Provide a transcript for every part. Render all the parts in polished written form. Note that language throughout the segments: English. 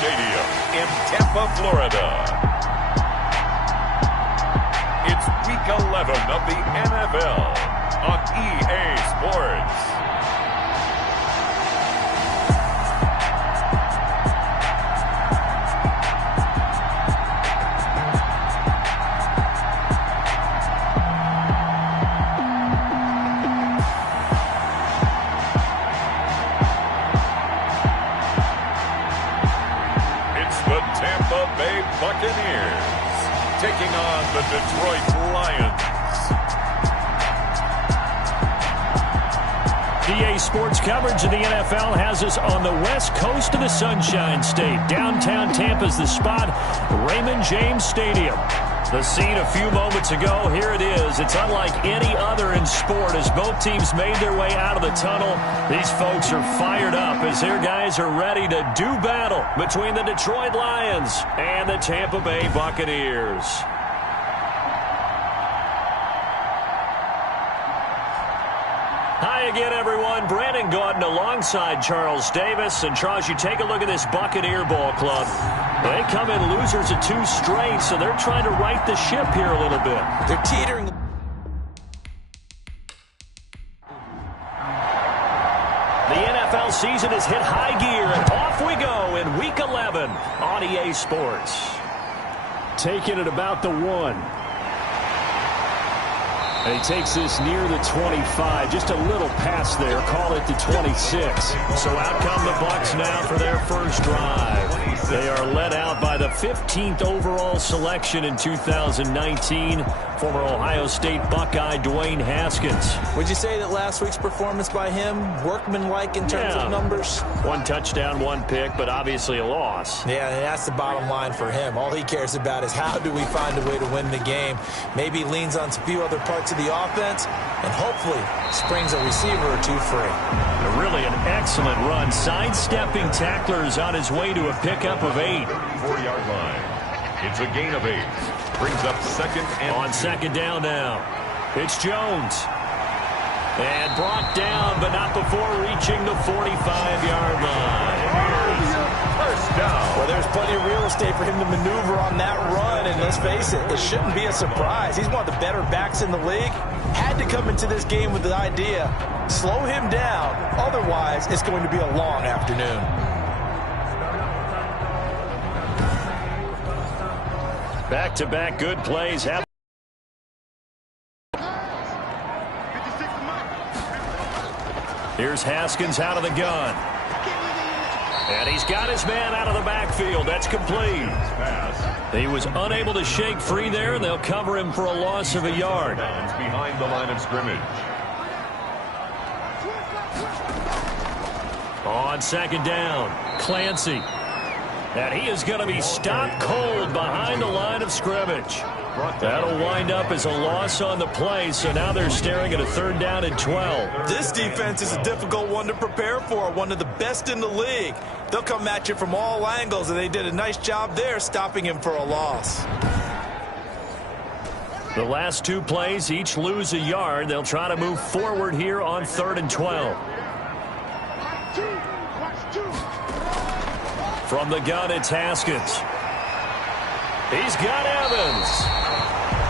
Stadium in Tampa, Florida. It's Week 11 of the NFL on EA Sports. Buccaneers taking on the Detroit Lions. EA Sports coverage of the NFL has us on the west coast of the Sunshine State. Downtown Tampa's the spot, Raymond James Stadium. The scene a few moments ago, here it is. It's unlike any other in sport as both teams made their way out of the tunnel. These folks are fired up as their guys are ready to do battle between the Detroit Lions and the Tampa Bay Buccaneers. Hi again, everyone. Brandon Gaudin alongside Charles Davis. And Charles, you take a look at this Buccaneer ball club. They come in losers of 2 straight, so they're trying to right the ship here a little bit. They're teetering. The NFL season has hit high gear, and off we go in Week 11 on EA Sports. Taking it about the 1. And he takes this near the 25. Just a little pass there. Call it the 26. So out come the Bucs now for their first drive. They are led out by the 15th overall selection in 2019. Former Ohio State Buckeye Dwayne Haskins. Would you say that last week's performance by him, workmanlike in terms of numbers? 1 touchdown, 1 pick, but obviously a loss. Yeah, and that's the bottom line for him. All he cares about is how do we find a way to win the game. Maybe leans on a few other parts of the offense, and hopefully springs a receiver or 2 free. Really an excellent run. Sidestepping tacklers on his way to a pickup of 8. 4-yard line. It's a gain of 8. Brings up second and on second down now. It's Jones. And brought down, but not before reaching the 45-yard line. First down. Well, there's plenty of real estate for him to maneuver on that run, and let's face it, it shouldn't be a surprise. He's one of the better backs in the league. Had to come into this game with the idea, slow him down, otherwise it's going to be a long afternoon. Back-to-back good plays. Here's Haskins out of the gun. And he's got his man out of the backfield. That's complete. He was unable to shake free there, and they'll cover him for a loss of a yard. Behind the line of scrimmage. On second down, Clancy. And he is going to be stopped cold behind the line of scrimmage. That'll wind up as a loss on the play, so now they're staring at a 3rd down and 12. This defense is a difficult one to prepare for, one of the best in the league. They'll come at you from all angles, and they did a nice job there stopping him for a loss. The last 2 plays each lose a yard. They'll try to move forward here on 3rd and 12. From the gun, it's Haskins. He's got Evans.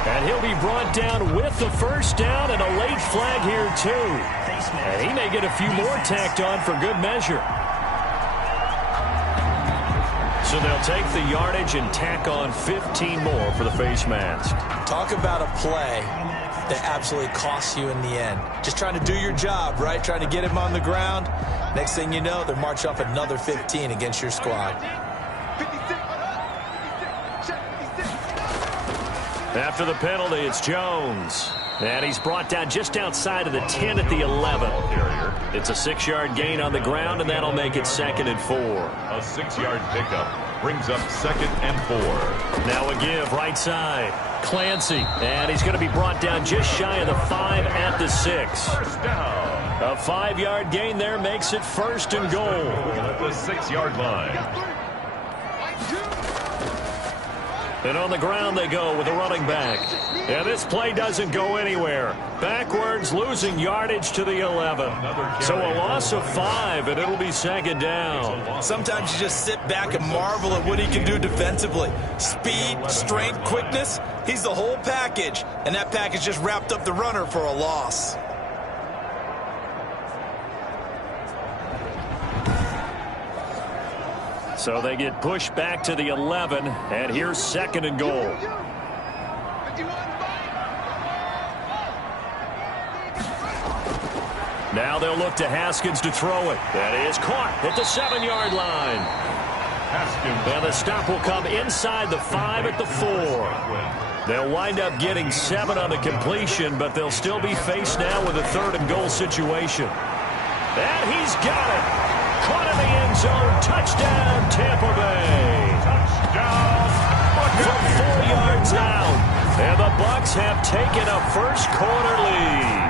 And he'll be brought down with the first down and a late flag here, too. And he may get a few more tacked on for good measure. So they'll take the yardage and tack on 15 more for the face mask. Talk about a play that absolutely costs you in the end. Just trying to do your job, right? Trying to get him on the ground. Next thing you know, they're marching off another 15 against your squad. After the penalty, it's Jones. And he's brought down just outside of the 10 at the 11. It's a 6-yard gain on the ground, and that'll make it 2nd and 4. A 6-yard pickup brings up 2nd and 4. Now a give right side. Clancy. And he's going to be brought down just shy of the 5 at the 6. First down. A 5-yard gain there makes it 1st and goal. At the 6-yard line. And on the ground they go with a running back. And this play doesn't go anywhere. Backwards, losing yardage to the 11. So a loss of 5, and it'll be second down. Sometimes you just sit back and marvel at what he can do defensively. Speed, strength, quickness, he's the whole package. And that package just wrapped up the runner for a loss. So they get pushed back to the 11, and here's second and goal. Now they'll look to Haskins to throw it. That is caught at the 7-yard line. And the stop will come inside the 5 at the 4. They'll wind up getting 7 on the completion, but they'll still be faced now with a 3rd and goal situation. And he's got it. Caught in the end zone. Touchdown, Tampa Bay. Touchdown. From 4 yards out. And the Bucs have taken a first-quarter lead.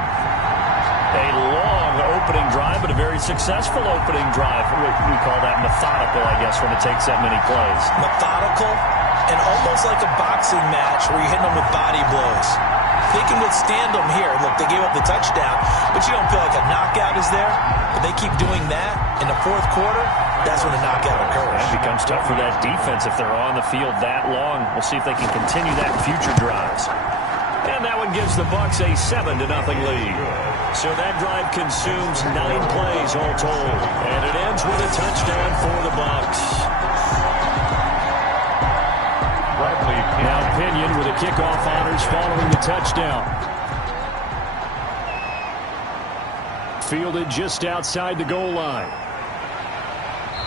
A long opening drive, but a very successful opening drive. We call that methodical, I guess, when it takes that many plays. Methodical and almost like a boxing match where you're hitting them with body blows. They can withstand them here. Look, they gave up the touchdown, but you don't feel like a knockout is there. But they keep doing that in the 4th quarter, that's when the knockout occurs. It becomes tough for that defense if they're on the field that long. We'll see if they can continue that in future drives. And that one gives the Bucs a 7-0 lead. So that drive consumes 9 plays all told. And it ends with a touchdown for the Bucs. Now Pinion with a kickoff honors following the touchdown. Fielded just outside the goal line.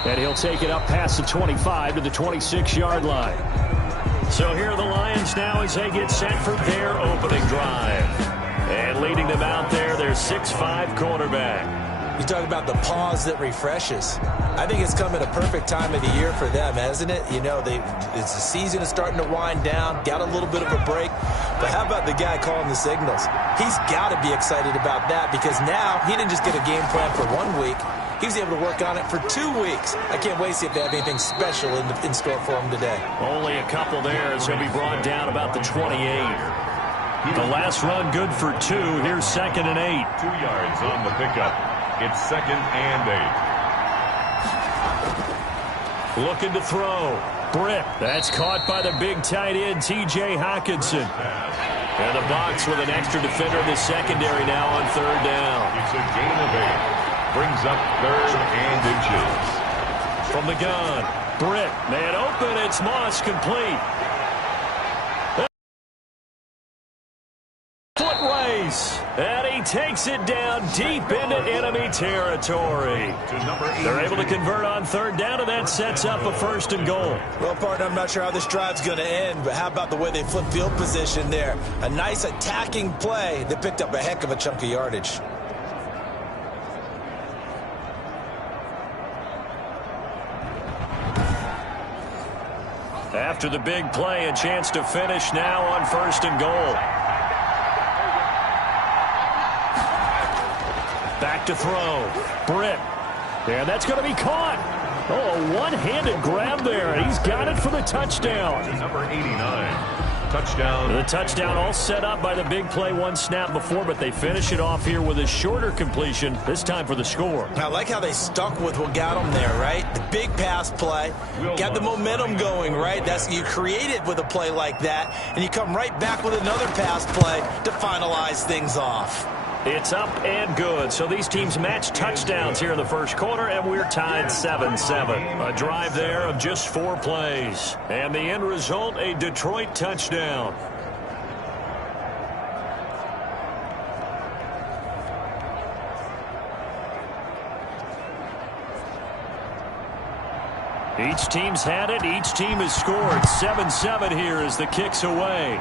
And he'll take it up past the 25 to the 26-yard line. So here are the Lions now as they get set for their opening drive. And leading them out there, their 6'5" quarterback. You talk about the pause that refreshes. I think it's come at a perfect time of the year for them, hasn't it? You know, the season is starting to wind down, got a little bit of a break. But how about the guy calling the signals? He's got to be excited about that because now he didn't just get a game plan for 1 week. He was able to work on it for 2 weeks. I can't wait to see if they have anything special in store for him today. Only a couple there as he'll be brought down about the 28. The last run good for 2. Here's 2nd and 8. 2 yards on the pickup. It's 2nd and 8. Looking to throw. Britt. That's caught by the big tight end, T.J. Hockenson. And the Bucs with an extra defender in the secondary now on 3rd down. It's a gain of 8. Brings up 3rd and inches. From the gun. Britt. Man open. It's Moss complete. Foot race. And he takes it down deep into enemy territory. They're able to convert on 3rd down, and that sets up a 1st and goal. Well, partner, I'm not sure how this drive's going to end, but how about the way they flip field position there? A nice attacking play that picked up a heck of a chunk of yardage. After the big play, a chance to finish now on 1st and goal. Back to throw. Britt. And that's going to be caught. Oh, a one-handed grab there. He's got it for the touchdown. To number 89. Touchdown. The touchdown all set up by the big play 1 snap before, but they finish it off here with a shorter completion, this time for the score. I like how they stuck with what got them there, right? The big pass play, got the momentum going, right? You create it with a play like that, and you come right back with another pass play to finalize things off. It's up and good. So these teams match touchdowns here in the 1st quarter, and we're tied 7-7. A drive there of just 4 plays. And the end result, a Detroit touchdown. Each team's had it. Each team has scored. 7-7 here as the kick's away.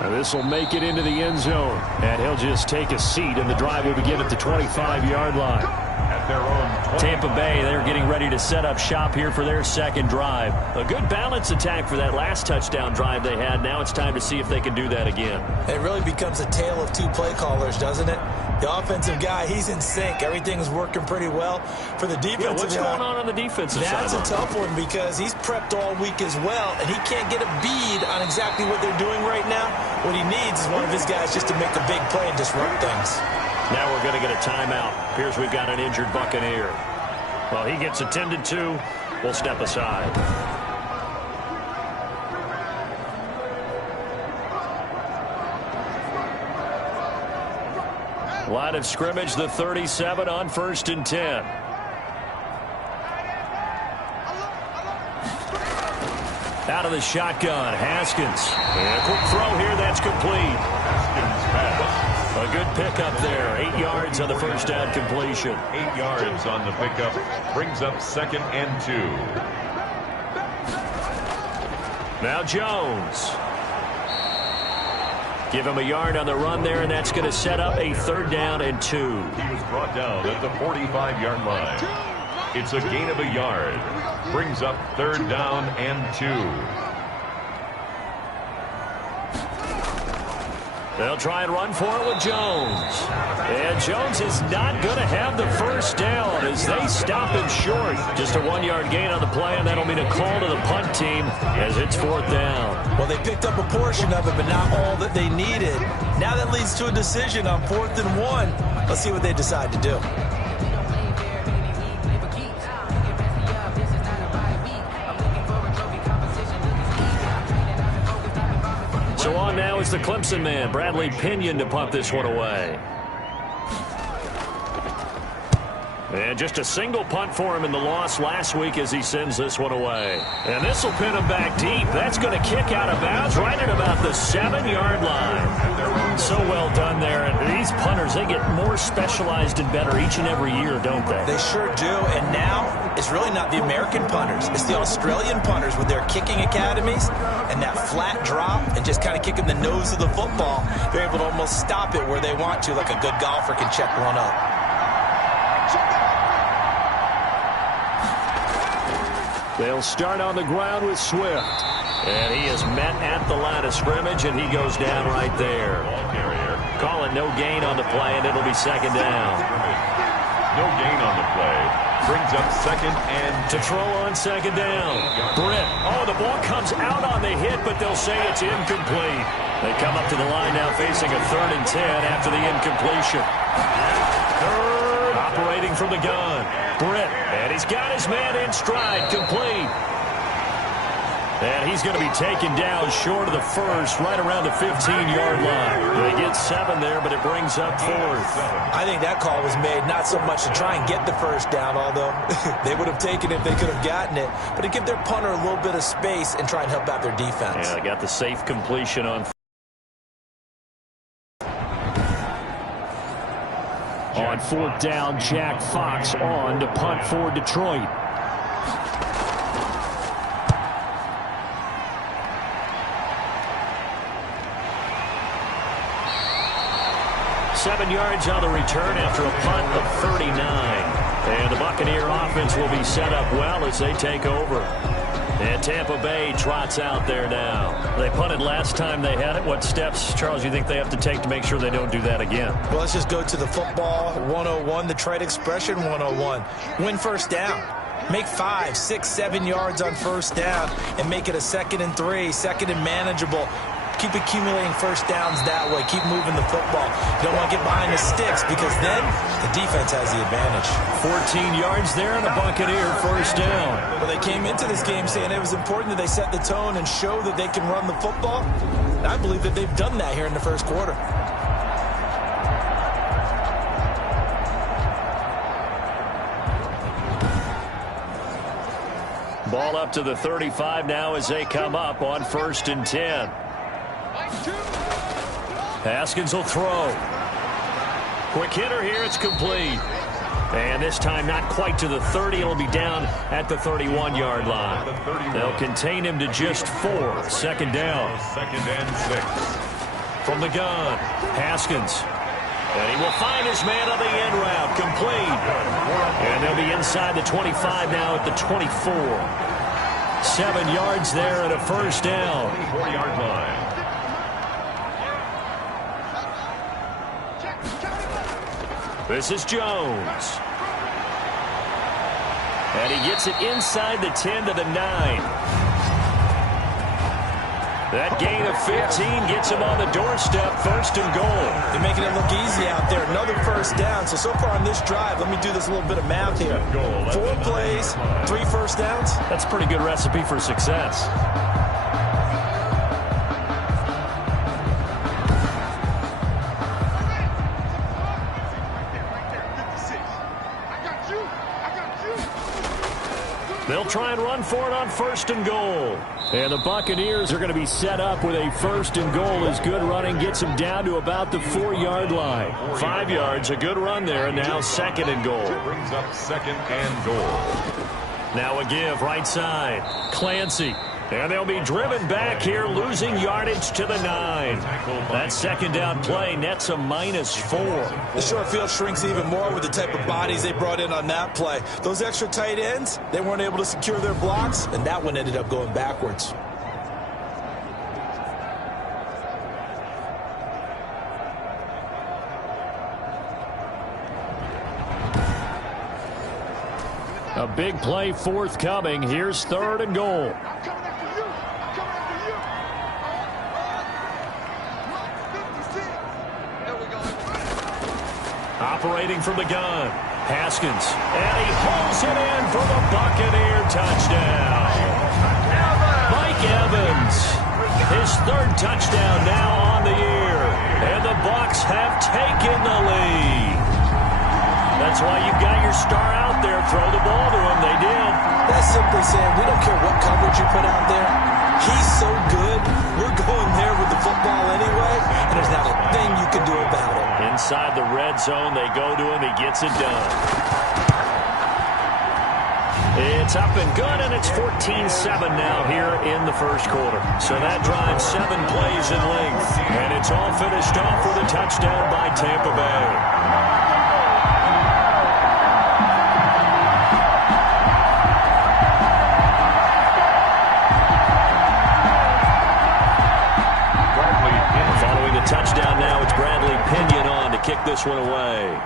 Now this will make it into the end zone. And he'll just take a seat, and the drive will begin at the 25-yard line. At their own Tampa Bay, they're getting ready to set up shop here for their 2nd drive. A good balance attack for that last touchdown drive they had. Now it's time to see if they can do that again. It really becomes a tale of 2 play callers, doesn't it? The offensive guy, he's in sync. Everything's working pretty well. For the defensive what's going on the defensive side? That's a tough one because he's prepped all week as well, and he can't get a bead on exactly what they're doing right now. What he needs is one of his guys just to make a big play and disrupt things. Now we're going to get a timeout. Appears we've got an injured Buccaneer. Well, he gets attended to. We'll step aside. Line of scrimmage, the 37 on 1st and 10. Out of the shotgun, Haskins. And a quick throw here, that's complete. Haskins pass. A good pickup there. 8 yards on the first down completion. 8 yards on the pickup. Brings up 2nd and 2. Now Jones. Give him a yard on the run there, and that's going to set up a 3rd down and 2. He was brought down at the 45-yard line. It's a gain of a yard. Brings up 3rd down and 2. They'll try and run for it with Jones. And Jones is not going to have the first down as they stop him short. Just a 1-yard gain on the play, and that'll mean a call to the punt team as it's 4th down. Well, they picked up a portion of it, but not all that they needed. Now that leads to a decision on 4th and 1. Let's see what they decide to do. So on now is the Clemson man, Bradley Pinion, to punt this one away. And just a single punt for him in the loss last week as he sends this one away. And this will pin him back deep. That's going to kick out of bounds right at about the 7-yard line. So well done there. And these punters, they get more specialized and better each and every year, don't they? They sure do. And now it's really not the American punters. It's the Australian punters with their kicking academies and that flat drop and just kind of kicking the nose of the football. They're able to almost stop it where they want to, like a good golfer can check one up. They'll start on the ground with Swift. And he is met at the line of scrimmage, and he goes down right there. Call it no gain on the play, and it'll be 2nd down. No gain on the play. Brings up 2nd and to throw on 2nd down. Britt. Oh, the ball comes out on the hit, but they'll say it's incomplete. They come up to the line now facing a 3rd and 10 after the incompletion. Operating from the gun. Britt. And he's got his man in stride. Complete. And he's going to be taken down short of the first, right around the 15-yard line. They get 7 there, but it brings up 4th. I think that call was made not so much to try and get the first down, although they would have taken it if they could have gotten it, but to give their punter a little bit of space and try and help out their defense. Yeah, they got the safe completion on. On 4th down, Jack Fox on to punt for Detroit. Seven yards on the return after a punt of 39. And the Buccaneer offense will be set up well as they take over. And Tampa Bay trots out there now. They punted last time they had it. What steps, Charles, you think they have to take to make sure they don't do that again? Well, let's just go to the football 101, the trade expression 101. Win first down. Make 5, 6, 7 yards on first down and make it a 2nd and 3, 2nd and manageable. Keep accumulating first downs that way. Keep moving the football. You don't want to get behind the sticks because then the defense has the advantage. 14 yards there and a Buccaneer first down. Well, they came into this game saying it was important that they set the tone and show that they can run the football. I believe that they've done that here in the first quarter. Ball up to the 35 now as they come up on 1st and 10. Haskins will throw. Quick hitter here. It's complete. And this time not quite to the 30. It'll be down at the 31-yard line. They'll contain him to just 4. 2nd down. 2nd and 6. From the gun, Haskins. And he will find his man on the end route. Complete. And they'll be inside the 25 now at the 24. 7 yards there and a first down. 24-yard line. This is Jones. And he gets it inside the 10 to the 9. That gain of 15 gets him on the doorstep, 1st and goal. They're making it look easy out there. Another 1st down. So far on this drive, let me do this little bit of math here. 4 plays, 3 1st downs. That's a pretty good recipe for success. They'll try and run for it on 1st and goal. And the Buccaneers are going to be set up with a 1st and goal as good running gets them down to about the 4-yard line. 5 yards, a good run there, and now 2nd and goal. Brings up 2nd and goal. Now a give right side. Clancy. And they'll be driven back here, losing yardage to the 9. That 2nd down play nets a -4. The short field shrinks even more with the type of bodies they brought in on that play. Those extra tight ends, they weren't able to secure their blocks, and that one ended up going backwards. A big play forthcoming. Here's 3rd and goal. Operating from the gun. Haskins. And he hauls it in for the Buccaneer touchdown. Mike Evans. His 3rd touchdown now on the year. And the Bucs have taken the lead. That's why you've got your star out there. Throw the ball to him. They did. That's simply saying we don't care what coverage you put out there. He's so good. We're going there with the football anyway, and there's not a thing you can do about it. Inside the red zone, they go to him. He gets it done. It's up and good, and it's 14-7 now here in the 1st quarter. So that drives 7 plays in length, and it's all finished off with a touchdown by Tampa Bay. Touchdown now. It's Bradley Pinion on to kick this one away.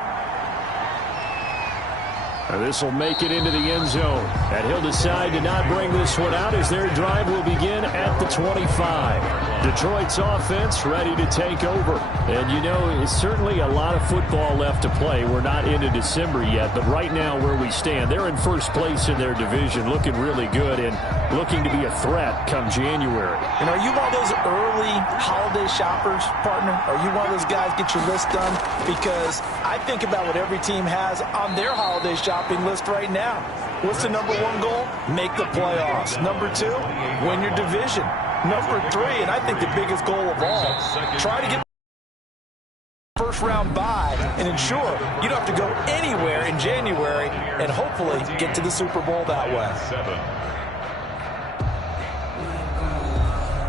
This will make it into the end zone. And he'll decide to not bring this one out as their drive will begin at the 25. Detroit's offense ready to take over. And, you know, it's certainly a lot of football left to play. We're not into December yet, but right now where we stand, they're in 1st place in their division, looking really good and looking to be a threat come January. And are you one of those early holiday shoppers, partner? Are you one of those guys get your list done? Because I think about what every team has on their holiday shopping list right now. What's the number 1 goal? Make the playoffs. Number 2, win your division. Number 3, and I think the biggest goal of all, try to get first-round bye and ensure you don't have to go anywhere in January and hopefully get to the Super Bowl that way.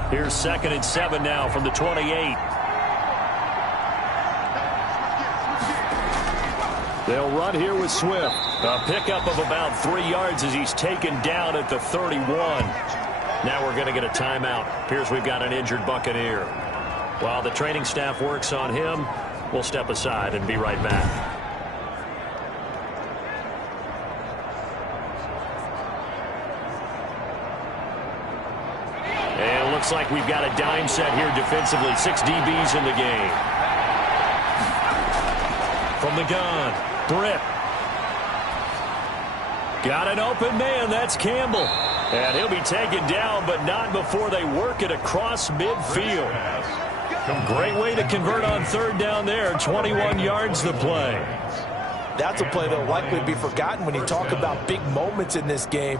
Here's 2nd and 7 now from the 28. They'll run here with Swift. A pickup of about 3 yards as he's taken down at the 31. Now we're going to get a timeout. Appears we've got an injured Buccaneer. While the training staff works on him, we'll step aside and be right back. And it looks like we've got a dime set here defensively. 6 DBs in the game. From the gun, Britt. Got an open man. That's Campbell. And he'll be taken down, but not before they work it across midfield. Great way to convert on 3rd down there. 21 yards the play. That's a play that will likely be forgotten when you talk about big moments in this game.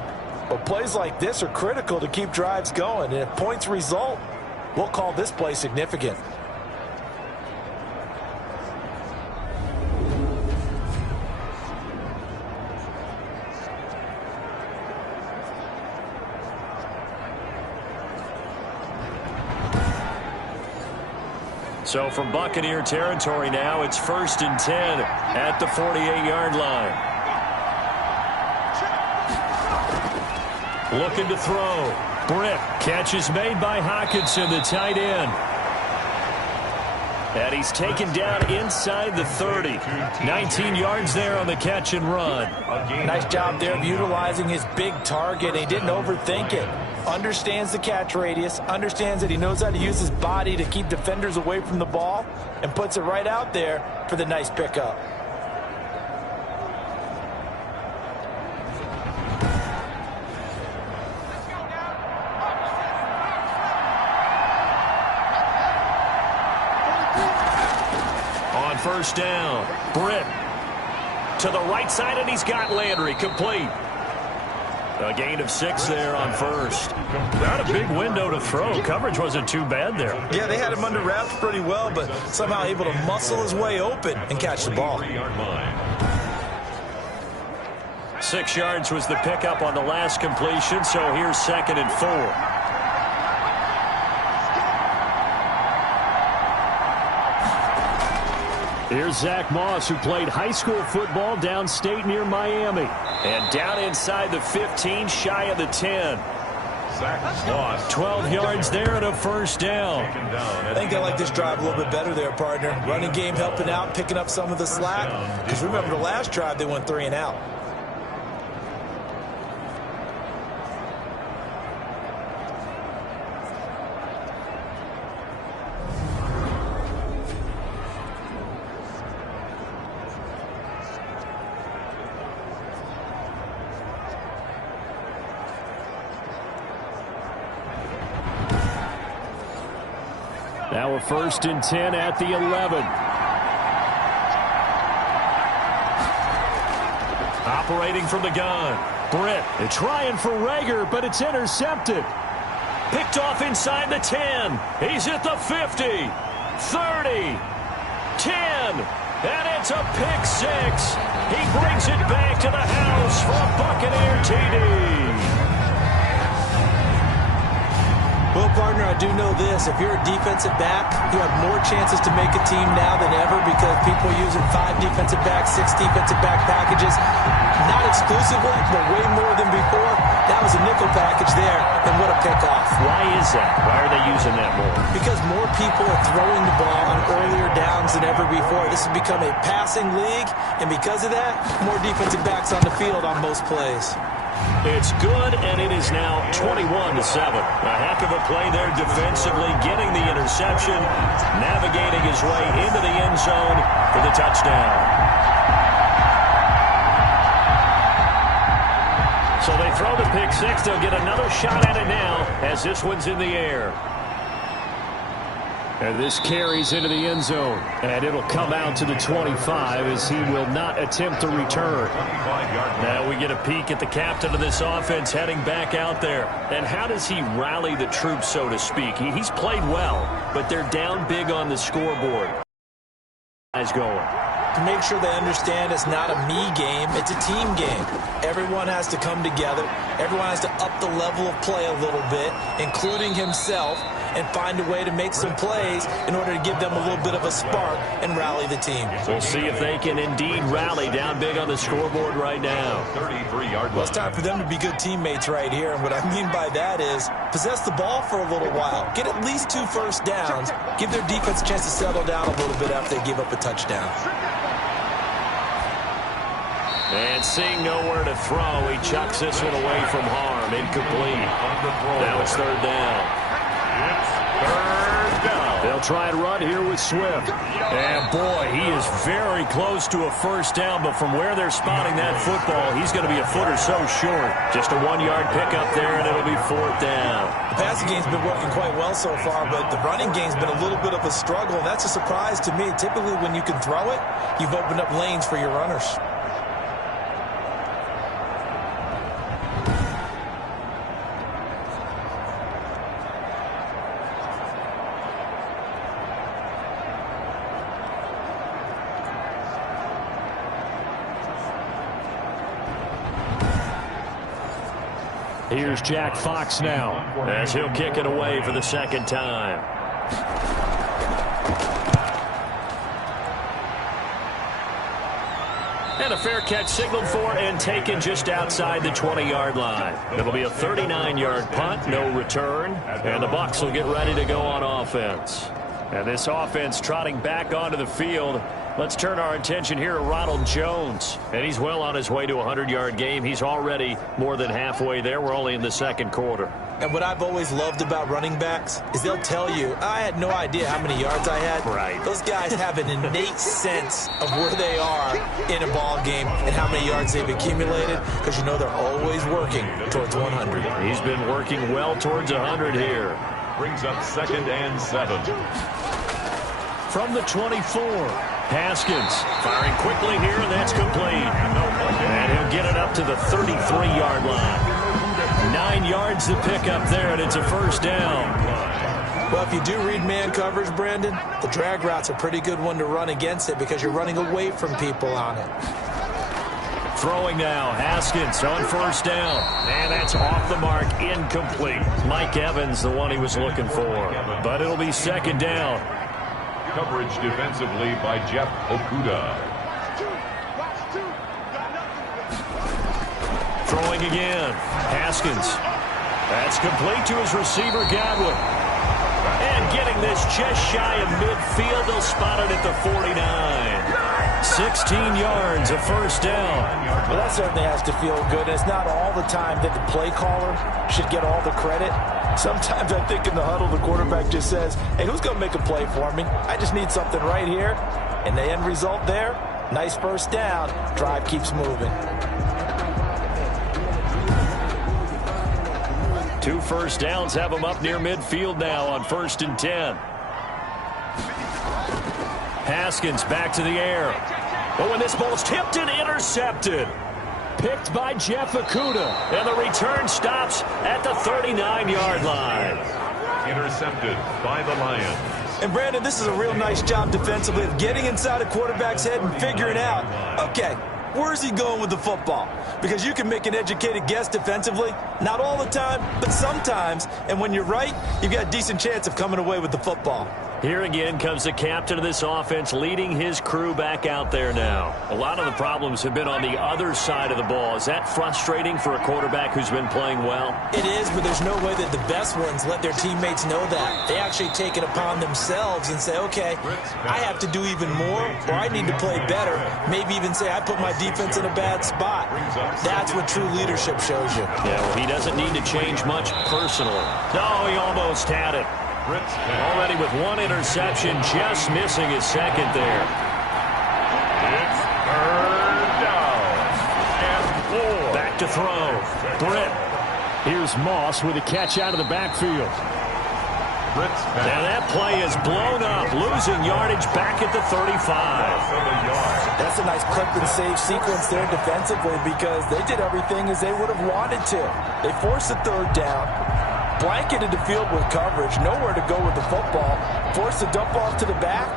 But plays like this are critical to keep drives going. And if points result, we'll call this play significant. So from Buccaneer territory now, it's 1st and 10 at the 48-yard line. Looking to throw. Britt. Catch is made by Hawkinson, the tight end. And he's taken down inside the 30. 19 yards there on the catch and run. Nice job there of utilizing his big target. He didn't overthink it. Understands the catch radius, understands that he knows how to use his body to keep defenders away from the ball, and puts it right out there for the nice pickup. On first down, Britt to the right side, and he's got Landry complete. A gain of 6 there on first. Not a big window to throw. Coverage wasn't too bad there. Yeah, they had him under wraps pretty well, but somehow able to muscle his way open and catch the ball. 6 yards was the pickup on the last completion, so here's 2nd and 4. Here's Zach Moss, who played high school football downstate near Miami. And down inside the 15, shy of the 10. Zach Moss. 12 yards there and a first down. I think they like this drive a little bit better there, partner. Running game helping out, picking up some of the slack. Because remember, the last drive, they went 3 and out. Now a 1st and 10 at the 11. Operating from the gun. Britt trying for Rager, but it's intercepted. Picked off inside the 10. He's at the 50, 30, 10, and it's a pick 6. He brings it back to the house for a Buccaneer TD. Well, partner, I do know this. If you're a defensive back, you have more chances to make a team now than ever because people are using 5 defensive backs, 6 defensive back packages. Not exclusively, but way more than before. That was a nickel package there, and what a pickoff. Why is that? Why are they using that more? Because more people are throwing the ball on earlier downs than ever before. This has become a passing league, and because of that, more defensive backs on the field on most plays. It's good, and it is now 21-7. A heck of a play there defensively, getting the interception, navigating his way into the end zone for the touchdown. So they throw the pick 6. They'll get another shot at it now as this one's in the air. And this carries into the end zone. And it'll come out to the 25 as he will not attempt to return. Now we get a peek at the captain of this offense heading back out there. And how does he rally the troops, so to speak? He's played well, but they're down big on the scoreboard. Guys going. To make sure they understand it's not a me game, it's a team game. Everyone has to come together. Everyone has to up the level of play a little bit, including himself, and find a way to make some plays in order to give them a little bit of a spark and rally the team. We'll see if they can indeed rally down big on the scoreboard right now. 33-yard line. Well, it's time for them to be good teammates right here. And what I mean by that is possess the ball for a little while. Get at least 2 first downs. Give their defense a chance to settle down a little bit after they give up a touchdown. And seeing nowhere to throw, he chucks this one away from harm. Incomplete. Now it's 3rd down. They'll try and run here with Swift. And, boy, he is very close to a first down, but from where they're spotting that football, he's going to be a foot or so short. Just a 1-yard pickup there, and it'll be 4th down. The passing game's been working quite well so far, but the running game's been a little bit of a struggle, and that's a surprise to me. Typically, when you can throw it, you've opened up lanes for your runners. Here's Jack Fox now as he'll kick it away for the 2nd time. And a fair catch signaled for and taken just outside the 20-yard line. It'll be a 39-yard punt, no return, and the Bucs will get ready to go on offense. And this offense trotting back onto the field. Let's turn our attention here to Ronald Jones. And he's well on his way to a 100-yard game. He's already more than halfway there. We're only in the second quarter. And what I've always loved about running backs is they'll tell you, I had no idea how many yards I had. Right. Those guys have an innate sense of where they are in a ball game and how many yards they've accumulated, because you know they're always working towards 100. He's been working well towards 100 here. Brings up 2nd and 7. From the 24, Haskins firing quickly here, and that's complete. And he'll get it up to the 33-yard line. 9 yards to pick up there, and it's a first down. Well, if you do read man coverage, Brandon, the drag route's a pretty good one to run against it because you're running away from people on it. Throwing now, Haskins on first down. And that's off the mark, incomplete. Mike Evans, the one he was looking for. But it'll be second down. Coverage defensively by Jeff Okuda. Throwing again. Haskins. That's complete to his receiver, Godwin. And getting this just shy of midfield. They'll spot it at the 49. 16 yards, a first down. Well, that certainly has to feel good. It's not all the time that the play caller should get all the credit. Sometimes I think in the huddle, the quarterback just says, hey, who's going to make a play for me? I just need something right here. And the end result there, nice first down. Drive keeps moving. 2 first downs have them up near midfield now on 1st and 10. Haskins back to the air. Oh, and this ball's tipped and intercepted. Picked by Jeff Okuda. And the return stops at the 39-yard line. Intercepted by the Lions. And, Brandon, this is a real nice job defensively of getting inside a quarterback's head and figuring out, okay, where's he going with the football? Because you can make an educated guess defensively. Not all the time, but sometimes. And when you're right, you've got a decent chance of coming away with the football. Here again comes the captain of this offense leading his crew back out there now. A lot of the problems have been on the other side of the ball. Is that frustrating for a quarterback who's been playing well? It is, but there's no way that the best ones let their teammates know that. They actually take it upon themselves and say, okay, I have to do even more, or I need to play better. Maybe even say I put my defense in a bad spot. That's what true leadership shows you. Yeah, well, he doesn't need to change much personally. No, he almost had it. Already with 1 interception, just missing his second there. It's 3rd down and 4. Back to throw. Britt. Here's Moss with a catch out of the backfield. Now that play is blown up, losing yardage back at the 35. That's a nice clip and save sequence there defensively because they did everything as they would have wanted to. They forced the 3rd down. Blanketed the field with coverage, nowhere to go with the football, forced the dump off to the back,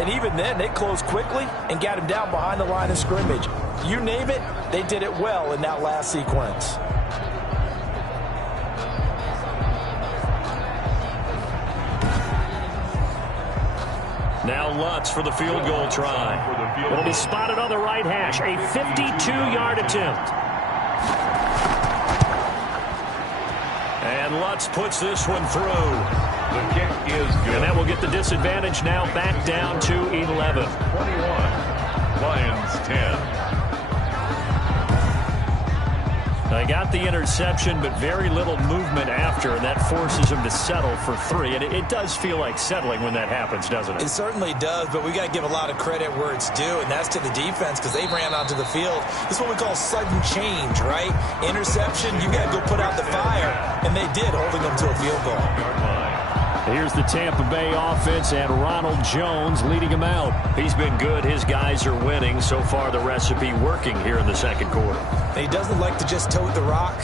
and even then they closed quickly and got him down behind the line of scrimmage. You name it, they did it well in that last sequence. Now Lutz for the field goal try. It'll be spotted on the right hash, a 52-yard attempt. And Lutz puts this one through. The kick is good. And that will get the disadvantage now back down to 11. 21. Lions 10. They got the interception, but very little movement after, and that forces them to settle for 3. And it does feel like settling when that happens, doesn't it? It certainly does, but we got to give a lot of credit where it's due, and that's to the defense because they ran onto the field. This is what we call sudden change, right? Interception, you got to go put out the fire, and they did, holding them to a field goal. Here's the Tampa Bay offense and Ronald Jones leading them out. He's been good. His guys are winning. So far, the recipe working here in the second quarter. And he doesn't like to just tote the rock.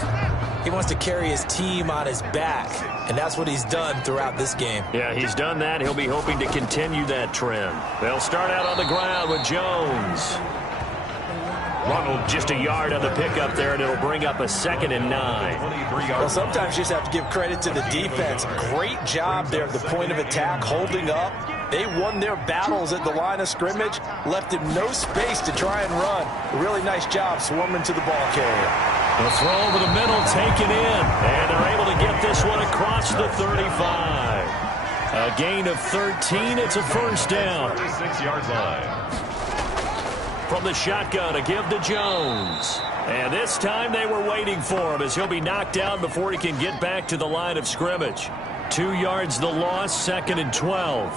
He wants to carry his team on his back, and that's what he's done throughout this game. Yeah, he's done that. He'll be hoping to continue that trend. They'll start out on the ground with Jones. Ronald just a yard on the pickup there, and it'll bring up a 2nd and 9. Well, sometimes you just have to give credit to the defense. Great job there at the point of attack, holding up. They won their battles at the line of scrimmage, left him no space to try and run. A really nice job swarming to the ball carrier. The throw over the middle taken in, and they're able to get this one across the 35. A gain of 13. It's a first down. 36-yard line. From the shotgun, a give to Jones. And this time they were waiting for him as he'll be knocked down before he can get back to the line of scrimmage. 2 yards the loss, 2nd and 12.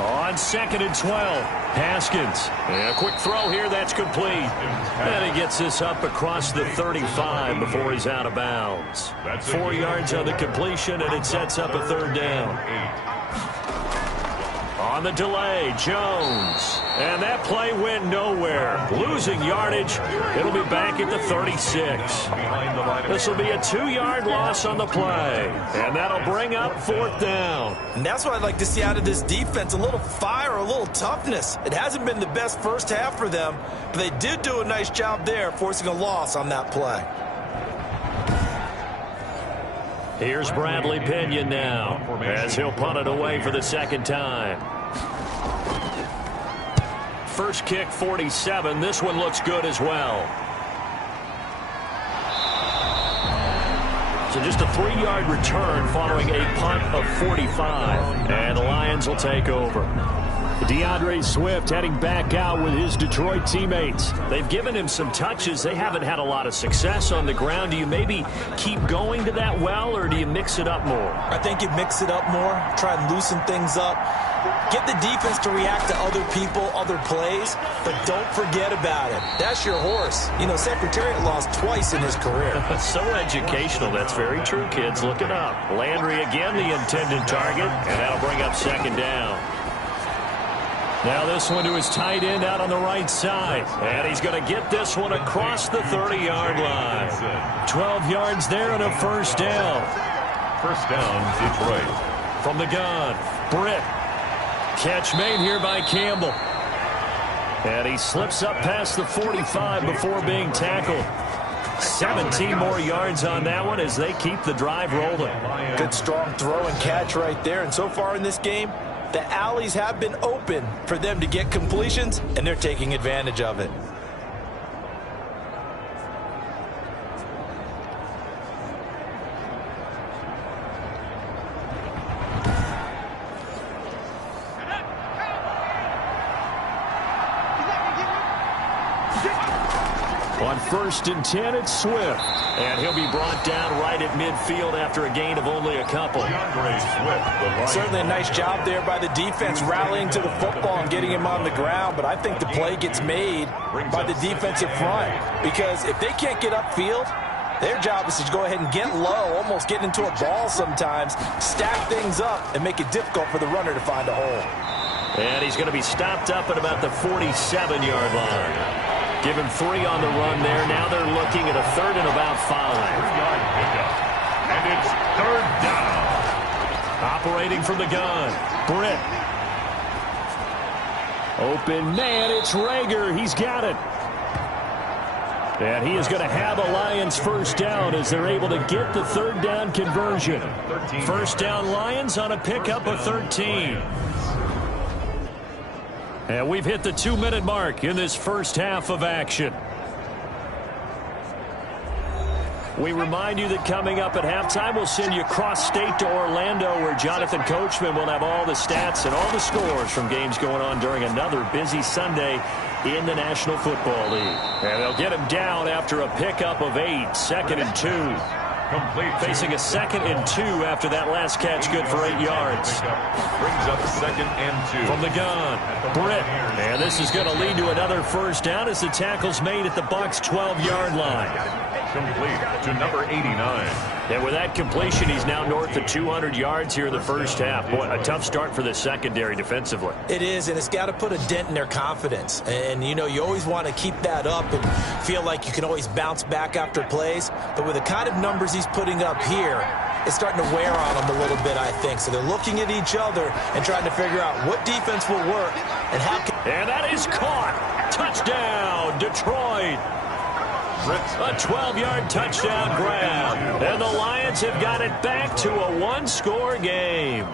On 2nd and 12, Haskins. And a quick throw here, that's complete. And he gets this up across the 35 before he's out of bounds. 4 yards on the completion, and it sets up a third down. On the delay, Jones. And that play went nowhere. Losing yardage. It'll be back at the 36. This will be a 2-yard loss on the play. And that'll bring up 4th down. And that's what I'd like to see out of this defense. A little fire, a little toughness. It hasn't been the best first half for them, but they did do a nice job there forcing a loss on that play. Here's Bradley Pinion now as he'll punt it away for the second time. First kick, 47. This one looks good as well. So just a 3-yard return following a punt of 45. And the Lions will take over. DeAndre Swift heading back out with his Detroit teammates. They've given him some touches. They haven't had a lot of success on the ground. Do you maybe keep going to that well, or do you mix it up more? I think you mix it up more, try and loosen things up. Get the defense to react to other people, other plays, but don't forget about it. That's your horse. You know, Secretariat lost twice in his career. So educational. That's very true, kids. Look it up. Landry again, the intended target, and that'll bring up second down. Now this one to his tight end out on the right side. And he's going to get this one across the 30-yard line. 12 yards there and a first down. First down, Detroit. From the gun, Britt. Catch made here by Campbell. And he slips up past the 45 before being tackled. 17 more yards on that one as they keep the drive rolling. Good strong throw and catch right there. And so far in this game, the alleys have been open for them to get completions, and they're taking advantage of it. On 1st and 10, it's Swift. And he'll be brought down right at midfield after a gain of only a couple. Certainly a nice job there by the defense rallying to the football and getting him on the ground. But I think the play gets made by the defensive front. Because if they can't get upfield, their job is to go ahead and get low, almost get into a ball sometimes, stack things up, and make it difficult for the runner to find a hole. And he's going to be stopped up at about the 47-yard line. Give him 3 on the run there. Now they're looking at a 3rd and about 5. 3-yard pickup. And it's 3rd down. Operating from the gun, Britt. Open man, it's Rager. He's got it. And he is going to have a Lions first down as they're able to get the 3rd down conversion. First down Lions on a pickup of 13. And we've hit the 2-minute mark in this first half of action. We remind you that coming up at halftime, we'll send you cross-state to Orlando, where Jonathan Coachman will have all the stats and all the scores from games going on during another busy Sunday in the National Football League. And they'll get him down after a pickup of 8, 2nd and 2. Complete. Facing a 2nd and 2 after that last catch, good for 8 yards. Brings up 2nd and 2. From the gun, Britt. And this is going to lead to another first down as the tackle's made at the Bucs' 12-yard line. Complete to number 89. And with that completion, he's now north of 200 yards here in the first half. Boy, a tough start for the secondary defensively. It is, and it's got to put a dent in their confidence. And, you know, you always want to keep that up and feel like you can always bounce back after plays. But with the kind of numbers he's putting up here, it's starting to wear on them a little bit, I think. So they're looking at each other and trying to figure out what defense will work and how can... And that is caught. Touchdown, Detroit. A 12-yard touchdown grab. And the Lions have got it back to a 1-score game.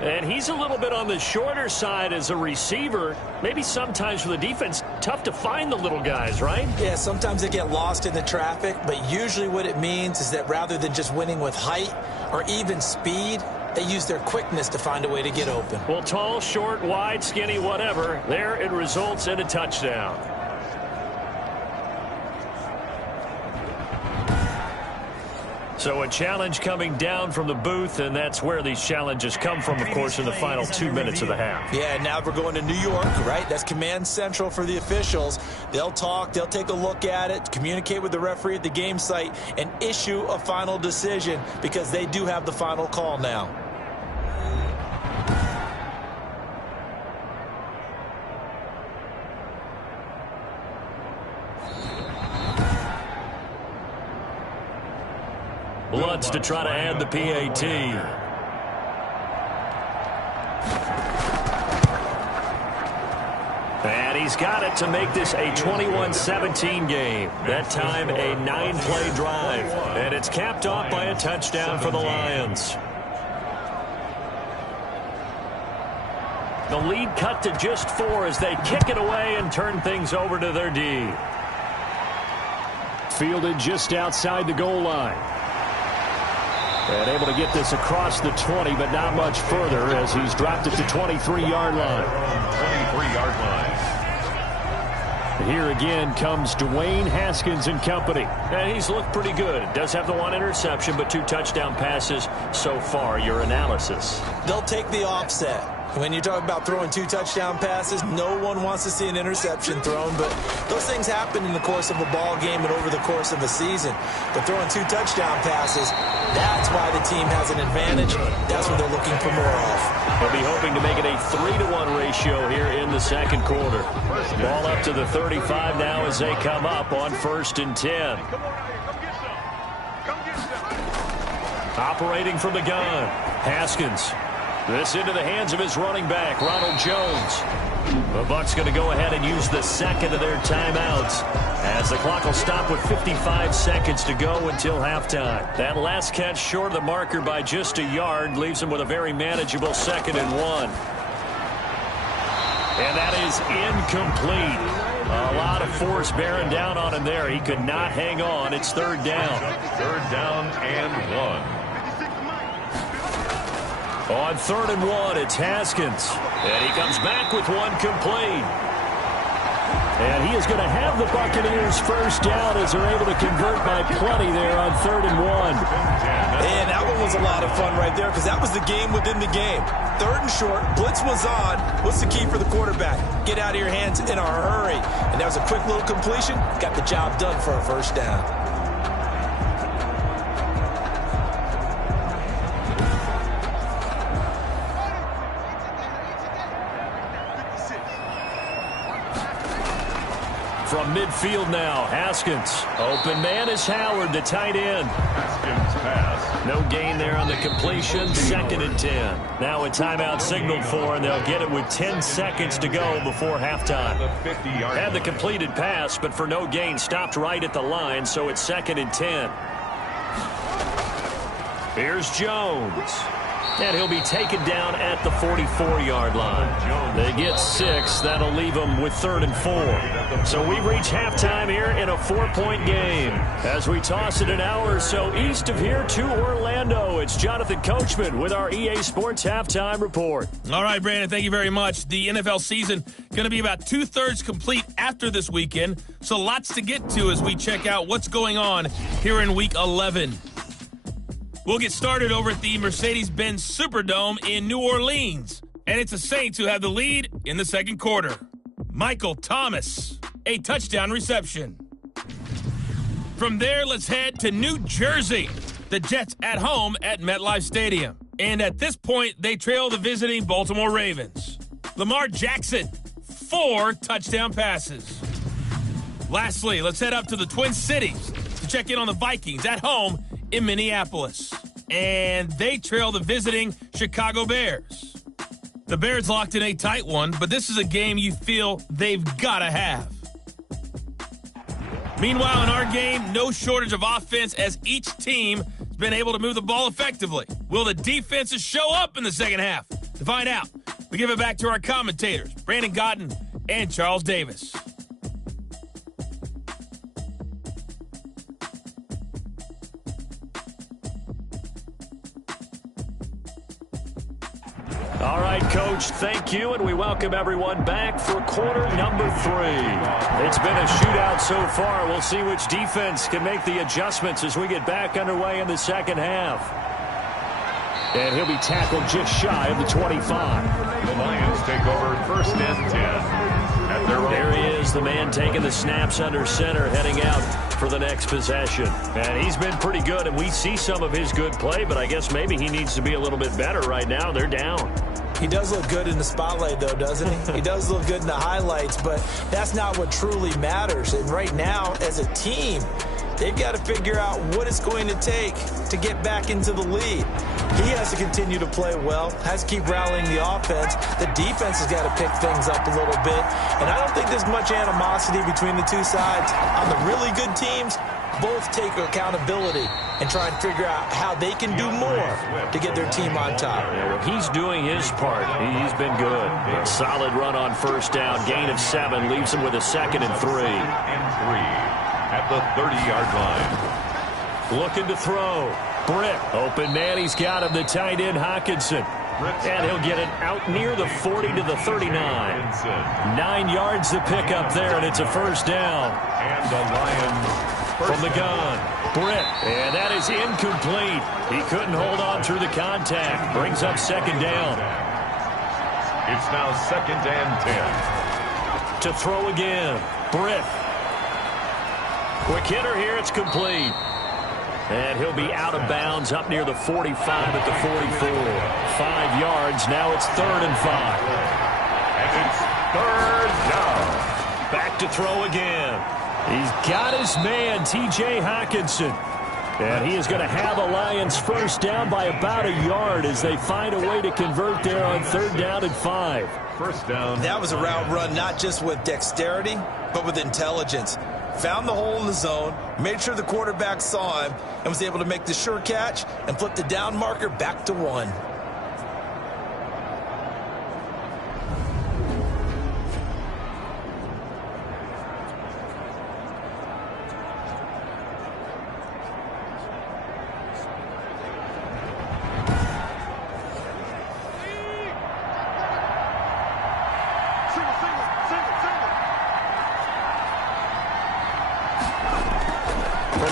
And he's a little bit on the shorter side as a receiver. Maybe sometimes for the defense, tough to find the little guys, right? Yeah, sometimes they get lost in the traffic, but usually what it means is that rather than just winning with height or even speed, they use their quickness to find a way to get open. Well, tall, short, wide, skinny, whatever, there it results in a touchdown. So a challenge coming down from the booth, and that's where these challenges come from, of course, in the final 2 minutes of the half. Yeah, now we're going to New York, right? That's command central for the officials. They'll talk, they'll take a look at it, communicate with the referee at the game site, and issue a final decision because they do have the final call now. Lutz to try to add the PAT. And he's got it to make this a 21-17 game. That time a 9-play drive. And it's capped off by a touchdown for the Lions. The lead cut to just 4 as they kick it away and turn things over to their D. Fielded just outside the goal line. And able to get this across the 20, but not much further as he's dropped it to 23-yard line. 23-yard line. Here again comes Dwayne Haskins and company. And he's looked pretty good. Does have the 1 interception, but 2 touchdown passes so far. Your analysis? They'll take the offset. When you talk about throwing 2 touchdown passes, no one wants to see an interception thrown, but those things happen in the course of a ball game and over the course of a season. But throwing 2 touchdown passes, that's why the team has an advantage. That's what they're looking for more of. They'll be hoping to make it a 3-to-1 ratio here in the second quarter. Ball up to the 35 now as they come up on 1st and 10. Operating from the gun, Haskins. This into the hands of his running back, Ronald Jones. The Bucs going to go ahead and use the second of their timeouts as the clock will stop with 55 seconds to go until halftime. That last catch short of the marker by just a yard leaves him with a very manageable 2nd and 1. And that is incomplete. A lot of force bearing down on him there. He could not hang on. It's 3rd down. 3rd down and 1. On 3rd and 1, it's Haskins. And he comes back with 1 complete. And he is going to have the Buccaneers first down as they're able to convert by plenty there on 3rd and 1. And that one was a lot of fun right there because that was the game within the game. 3rd and short, blitz was on. What's the key for the quarterback? Get out of your hands in a hurry. And that was a quick little completion. Got the job done for a first down. From midfield now, Haskins. Open man is Howard, the tight end. Haskins pass. No gain there on the completion. 2nd and 10. Now a timeout signaled for, and they'll get it with 10 seconds to go before halftime. Had the completed pass, but for no gain, stopped right at the line, so it's 2nd and 10. Here's Jones. And he'll be taken down at the 44-yard line. They get 6. That'll leave them with 3rd and 4. So we've reached halftime here in a 4-point game. As we toss it an hour or so east of here to Orlando, it's Jonathan Coachman with our EA Sports Halftime Report. All right, Brandon, thank you very much. The NFL season going to be about 2/3 complete after this weekend. So lots to get to as we check out what's going on here in Week 11. We'll get started over at the Mercedes-Benz Superdome in New Orleans. And it's the Saints who have the lead in the second quarter. Michael Thomas, a touchdown reception. From there, let's head to New Jersey. The Jets at home at MetLife Stadium. And at this point, they trail the visiting Baltimore Ravens. Lamar Jackson, 4 touchdown passes. Lastly, let's head up to the Twin Cities to check in on the Vikings at home in Minneapolis. And they trail the visiting Chicago Bears. The Bears locked in a tight one, but this is a game you feel they've got to have. Meanwhile, in our game, no shortage of offense as each team has been able to move the ball effectively. Will the defenses show up in the second half? To find out, we give it back to our commentators, Brandon Gotten and Charles Davis. All right, Coach, thank you, and we welcome everyone back for quarter number 3. It's been a shootout so far. We'll see which defense can make the adjustments as we get back underway in the second half. And he'll be tackled just shy of the 25. The Lions take over first and 10. There he is, the man taking the snaps under center, heading out for the next possession. And he's been pretty good, and we see some of his good play, but I guess maybe he needs to be a little bit better right now. They're down. He does look good in the spotlight, though, doesn't he? He does look good in the highlights, but that's not what truly matters. And right now, as a team, they've got to figure out what it's going to take to get back into the lead. He has to continue to play well, has to keep rallying the offense. The defense has got to pick things up a little bit. And I don't think there's much animosity between the two sides. On the really good teams, both take accountability and try and figure out how they can do more to get their team on top. Yeah, well, he's doing his part. He's been good. A solid run on first down. Gain of 7 leaves him with a 2nd and 3. At the 30-yard line. Looking to throw. Britt. Open man. He's got him. The tight end, Hawkinson. And he'll get it out near the 40 to the 39. 9 yards to pick up there, and it's a first down. And the Lions from the gun. Britt. And that is incomplete. He couldn't hold on through the contact. Brings up 2nd down. It's now 2nd and 10. To throw again. Britt. Quick hitter here. It's complete. And he'll be out of bounds up near the 45 at the 44. 5 yards. Now it's 3rd and 5. And it's 3rd down. Back to throw again. He's got his man, T.J. Hawkinson. And he is going to have the Lions first down by about a yard as they find a way to convert there on 3rd down and 5. First down. That was a route run not just with dexterity, but with intelligence. Found the hole in the zone, made sure the quarterback saw him, and was able to make the sure catch and flip the down marker back to 1.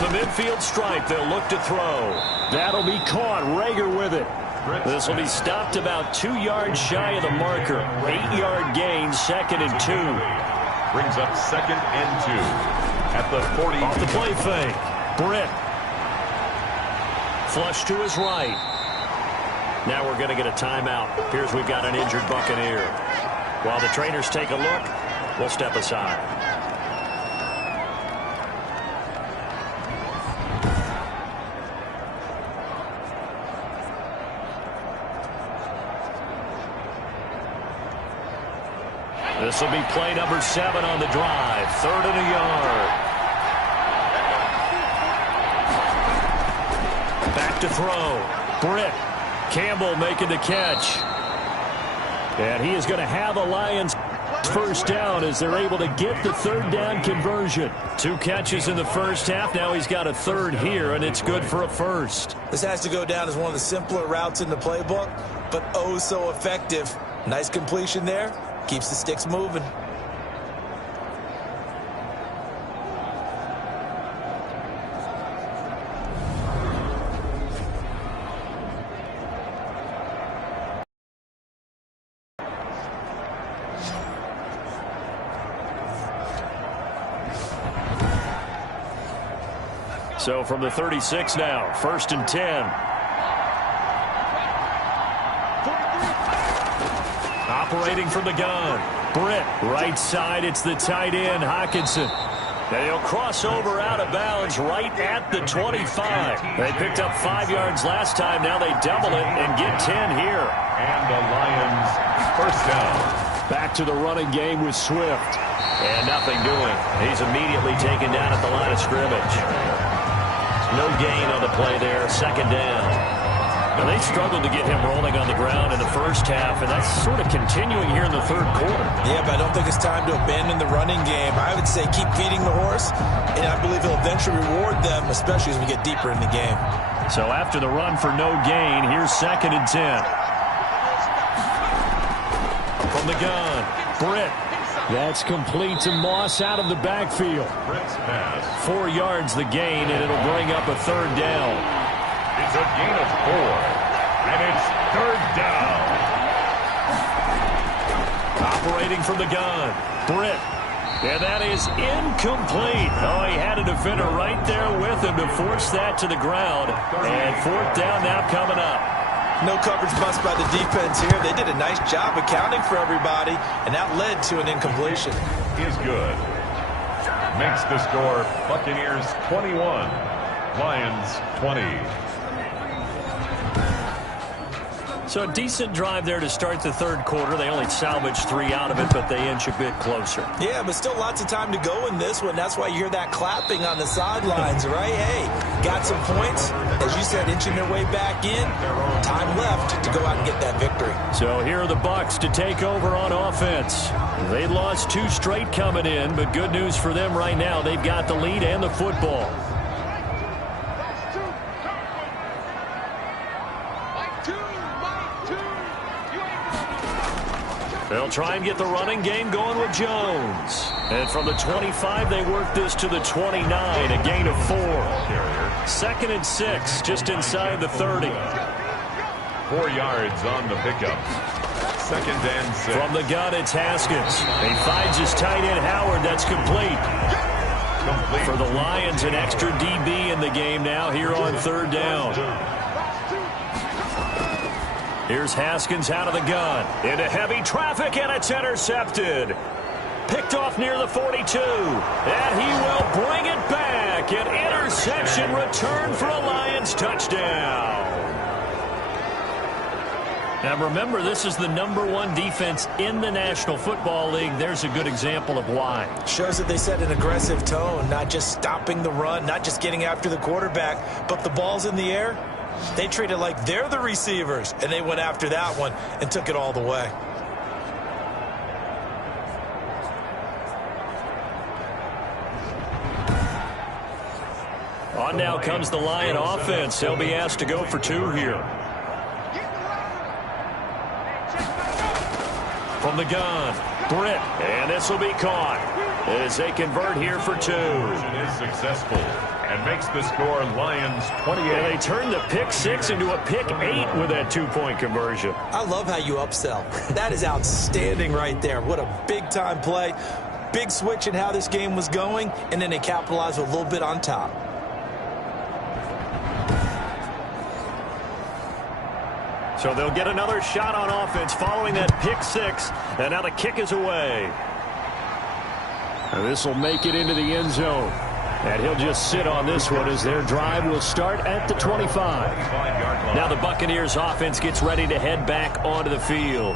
Midfield stripe, they'll look to throw. That'll be caught. Rager with it. This will be stopped about 2 yards shy of the marker. 8-yard gain, 2nd and 2. Brings up 2nd and 2 at the 40. Off the play fake. Britt. Flush to his right. Now we're going to get a timeout. Appears we've got an injured Buccaneer. While the trainers take a look, we'll step aside. This will be play number 7 on the drive. 3rd and a yard. Back to throw. Britt. Campbell making the catch. And he is going to have the Lions first down as they're able to get the 3rd down conversion. 2 catches in the first half. Now he's got a 3rd here, and it's good for a first. This has to go down as one of the simpler routes in the playbook, but oh so effective. Nice completion there. Keeps the sticks moving. So from the 36 now, 1st and 10. Operating from the gun. Britt, right side, it's the tight end, Hawkinson. And he'll cross over out of bounds right at the 25. They picked up 5 yards last time. Now they double it and get 10 here. And the Lions first down. Back to the running game with Swift. And nothing doing. He's immediately taken down at the line of scrimmage. No gain on the play there. 2nd down. Now, they struggled to get him rolling on the ground in the first half, and that's sort of continuing here in the third quarter. Yeah, but I don't think it's time to abandon the running game. I would say keep feeding the horse, and I believe he'll eventually reward them, especially as we get deeper in the game. So after the run for no gain, here's 2nd and 10. From the gun, Britt. That's complete to Moss out of the backfield. 4 yards the gain, and it'll bring up a 3rd down. It's a gain of 4, and it's 3rd down. Operating from the gun, Britt. And that is incomplete. Oh, he had a defender right there with him to force that to the ground. And 4th down now coming up. No coverage bust by the defense here. They did a nice job accounting for everybody, and that led to an incompletion. Is good. Makes the score Buccaneers 21, Lions 20. So a decent drive there to start the third quarter. They only salvaged 3 out of it, but they inch a bit closer. Yeah, but still lots of time to go in this one. That's why you hear that clapping on the sidelines, right? Hey, got some points. As you said, inching their way back in. Time left to go out and get that victory. So here are the Bucs to take over on offense. They lost 2 straight coming in, but good news for them right now. They've got the lead and the football. They'll try and get the running game going with Jones. And from the 25, they work this to the 29, a gain of 4. 2nd and 6, just inside the 30. 4 yards on the pickup. 2nd and 6. From the gun, it's Haskins. He finds his tight end, Howard. That's complete. For the Lions, an extra DB in the game now here on 3rd down. Here's Haskins out of the gun. Into heavy traffic, and it's intercepted. Picked off near the 42. And he will bring it back. An interception return for a Lions touchdown. Now remember, this is the #1 defense in the National Football League. There's a good example of why. Shows that they set an aggressive tone, not just stopping the run, not just getting after the quarterback, but the ball's in the air. They treat it like they're the receivers, and they went after that one and took it all the way. On now comes the Lion offense. They'll be asked to go for 2 here. From the gun, Britt, and this will be caught as they convert here for 2. Is successful and makes the score Lions 28. And they turn the pick 6 into a pick 8 with that 2-point conversion. I love how you upsell. That is outstanding right there. What a big-time play. Big switch in how this game was going, and then they capitalized with a little bit on top. So they'll get another shot on offense following that pick 6, and now the kick is away. And this will make it into the end zone. And he'll just sit on this one as their drive will start at the 25. Now the Buccaneers offense gets ready to head back onto the field.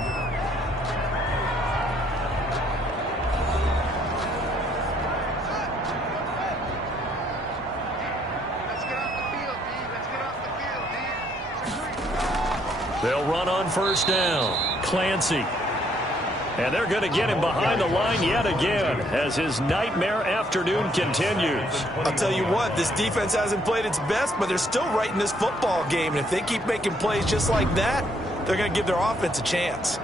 They'll run on 1st down. Clancy. And they're going to get him behind the line yet again as his nightmare afternoon continues. I'll tell you what, this defense hasn't played its best, but they're still right in this football game. And if they keep making plays just like that, they're going to give their offense a chance.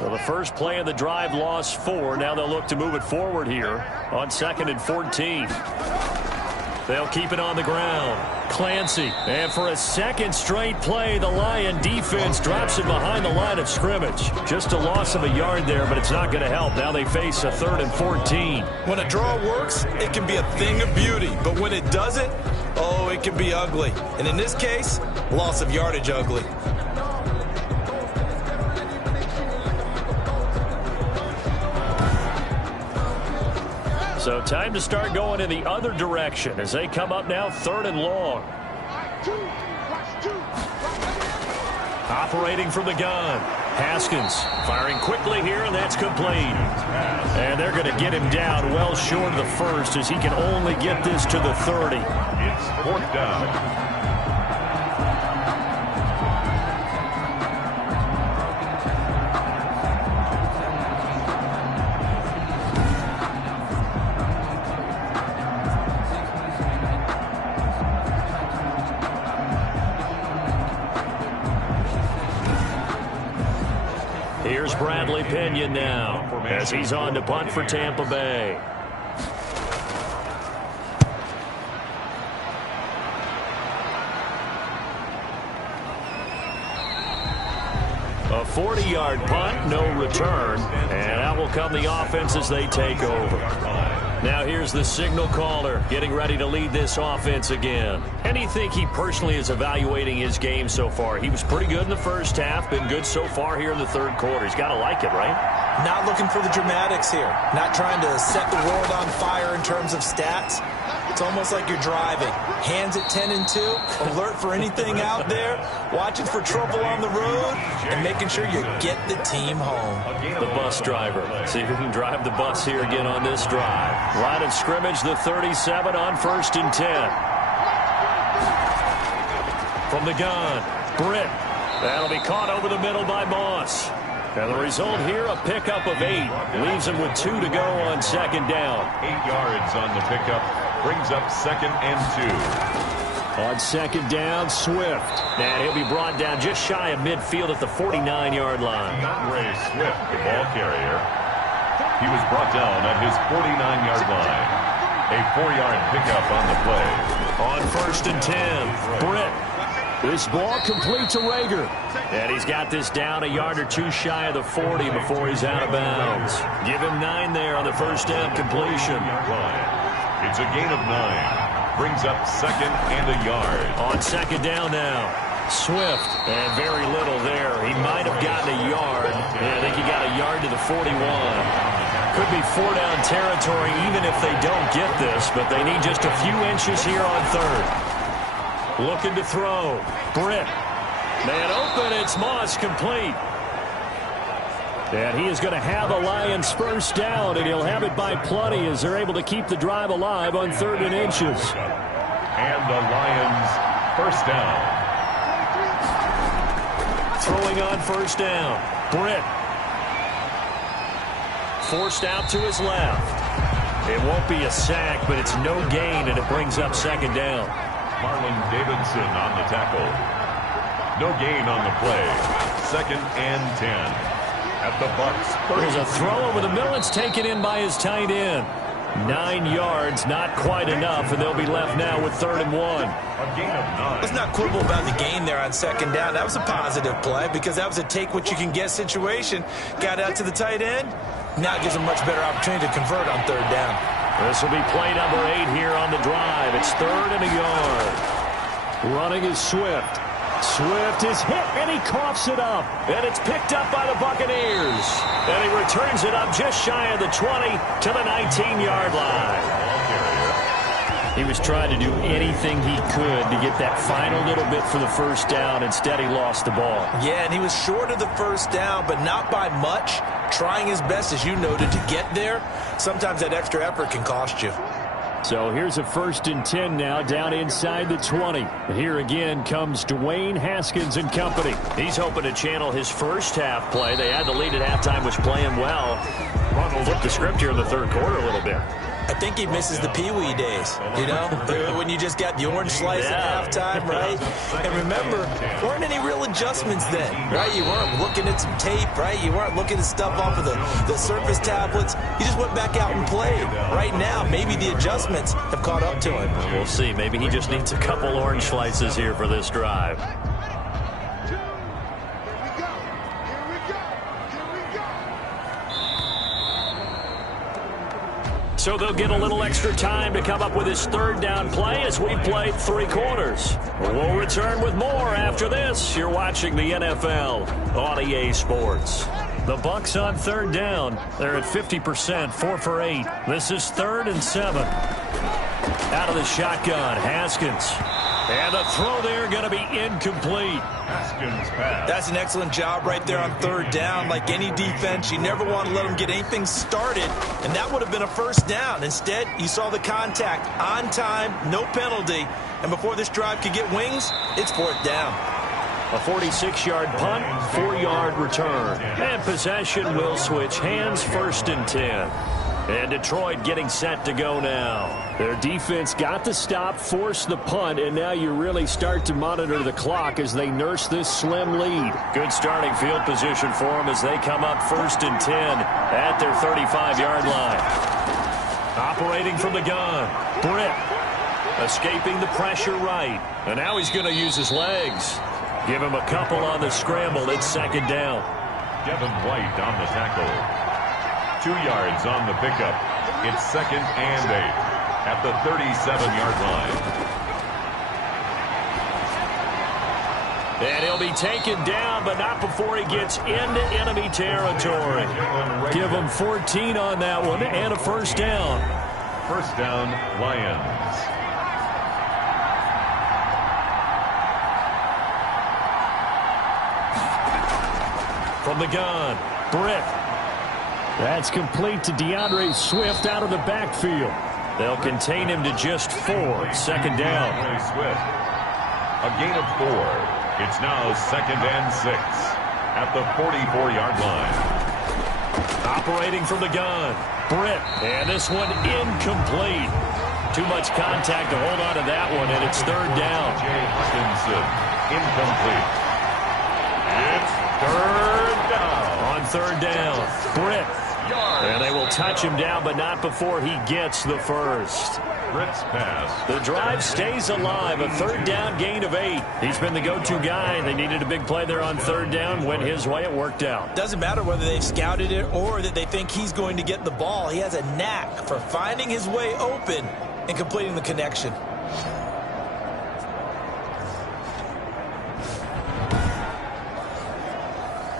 Well, the first play of the drive lost 4. Now they'll look to move it forward here on 2nd and 14. They'll keep it on the ground. Clancy. And for a 2nd straight play, the Lion defense drops it behind the line of scrimmage. Just a loss of a yard there, but it's not going to help. Now they face a 3rd and 14. When a draw works, it can be a thing of beauty. But when it doesn't, oh, it can be ugly. And in this case, loss of yardage ugly. So time to start going in the other direction as they come up now 3rd and long. Operating from the gun. Haskins firing quickly here, and that's complete. And they're going to get him down well short of the first as he can only get this to the 30. It's 4th down. Here's Bradley Pinion now as he's on to punt for Tampa Bay. A 40-yard punt, no return, and out will come the offense as they take over. Now here's the signal caller getting ready to lead this offense again. And do you think he personally is evaluating his game so far? He was pretty good in the first half, been good so far here in the third quarter. He's got to like it, right? Not looking for the dramatics here. Not trying to set the world on fire in terms of stats. It's almost like you're driving. Hands at 10 and 2, alert for anything out there, watching for trouble on the road, and making sure you get the team home. The bus driver. See if he can drive the bus here again on this drive. Line of scrimmage, the 37 on 1st and 10. From the gun, Britt. That'll be caught over the middle by Moss. And the result here, a pickup of 8. Leaves him with 2 to go on 2nd down. 8 yards on the pickup. Brings up 2nd and 2. On 2nd down, Swift. And he'll be brought down just shy of midfield at the 49-yard line. Ray Swift, the ball carrier. He was brought down at his 49-yard line. A 4-yard pickup on the play. On 1st and 10, Britt. This ball complete to Rager. And he's got this down a yard or 2 shy of the 40 before he's out of bounds. Give him 9 there on the first down completion. It's a gain of 9. Brings up 2nd and a yard. On 2nd down now, Swift. And very little there. He might have gotten a yard. I think he got a yard to the 41. Could be 4-down territory even if they don't get this, but they need just a few inches here on 3rd. Looking to throw. Britt. Man open. It's Moss complete. And he is going to have the Lions first down, and he'll have it by plenty as they're able to keep the drive alive on 3rd and inches. And the Lions first down. Throwing on 1st down. Britt. Forced out to his left. It won't be a sack, but it's no gain, and it brings up 2nd down. Marlon Davidson on the tackle. No gain on the play. 2nd and 10. At the Bucs. There's a throw over the middle. It's taken in by his tight end. 9 yards, not quite enough, and they'll be left now with 3rd and 1. A gain of 9. Let's not quibble about the gain there on 2nd down. That was a positive play because that was a take-what-you-can-get situation. Got out to the tight end. Now it gives him a much better opportunity to convert on 3rd down. This will be play number 8 here on the drive. It's 3rd and a yard. Running is Swift. Swift is hit, and he coughs it up. And it's picked up by the Buccaneers. And he returns it up just shy of the 20 to the 19-yard line. He was trying to do anything he could to get that final little bit for the first down. Instead, he lost the ball. Yeah, and he was short of the first down, but not by much. Trying his best, as you noted, to get there. Sometimes that extra effort can cost you. So here's a 1st and 10 now down inside the 20. Here again comes Dwayne Haskins and company. He's hoping to channel his first half play. They had the lead at halftime, was playing well. Flip the script here in the 3rd quarter a little bit. I think he misses the Pee-wee days, you know, when you just got the orange slice at halftime, right? And remember, weren't any real adjustments then, right? You weren't looking at some tape, right? You weren't looking at stuff off of the surface tablets. You just went back out and played. Right now, maybe the adjustments have caught up to him. We'll see. Maybe he just needs a couple orange slices here for this drive. So they'll get a little extra time to come up with his 3rd down play as we've played 3 quarters. We'll return with more after this. You're watching the NFL on EA Sports. The Bucs on 3rd down. They're at 50%, 4 for 8. This is 3rd and 7. Out of the shotgun, Haskins. And the throw there going to be incomplete. Haskins pass. That's an excellent job right there on third down. Like any defense, you never want to let them get anything started, and that would have been a first down. Instead, you saw the contact on time, no penalty, and before this drive could get wings, it's fourth down. A 46-yard punt, 4-yard return. And possession will switch hands, 1st and 10. And Detroit getting set to go now. Their defense got the stop, forced the punt, and now you really start to monitor the clock as they nurse this slim lead. Good starting field position for them as they come up 1st and 10 at their 35-yard line. Operating from the gun, Britt escaping the pressure right. And now he's going to use his legs. Give him a couple on the scramble. It's 2nd down. Devin White on the tackle. 2 yards on the pickup. It's 2nd and 8 at the 37-yard line. And he'll be taken down, but not before he gets into enemy territory. Give him 14 on that one and a 1st down. 1st down, Lions. From the gun, Britt. That's complete to DeAndre Swift out of the backfield. They'll contain him to just 4. 2nd down. Swift. A gain of 4. It's now 2nd and 6 at the 44-yard line. Operating from the gun, Britt. And this one incomplete. Too much contact to hold on to that one, and it's 3rd down. Jay Hutchinson, incomplete. It's 3rd down. On 3rd down, Britt. And they will touch him down, but not before he gets the first. Britt's pass. The drive stays alive. A 3rd down gain of 8. He's been the go-to guy. They needed a big play there on 3rd down. Went his way. It worked out. Doesn't matter whether they've scouted it or that they think he's going to get the ball. He has a knack for finding his way open and completing the connection.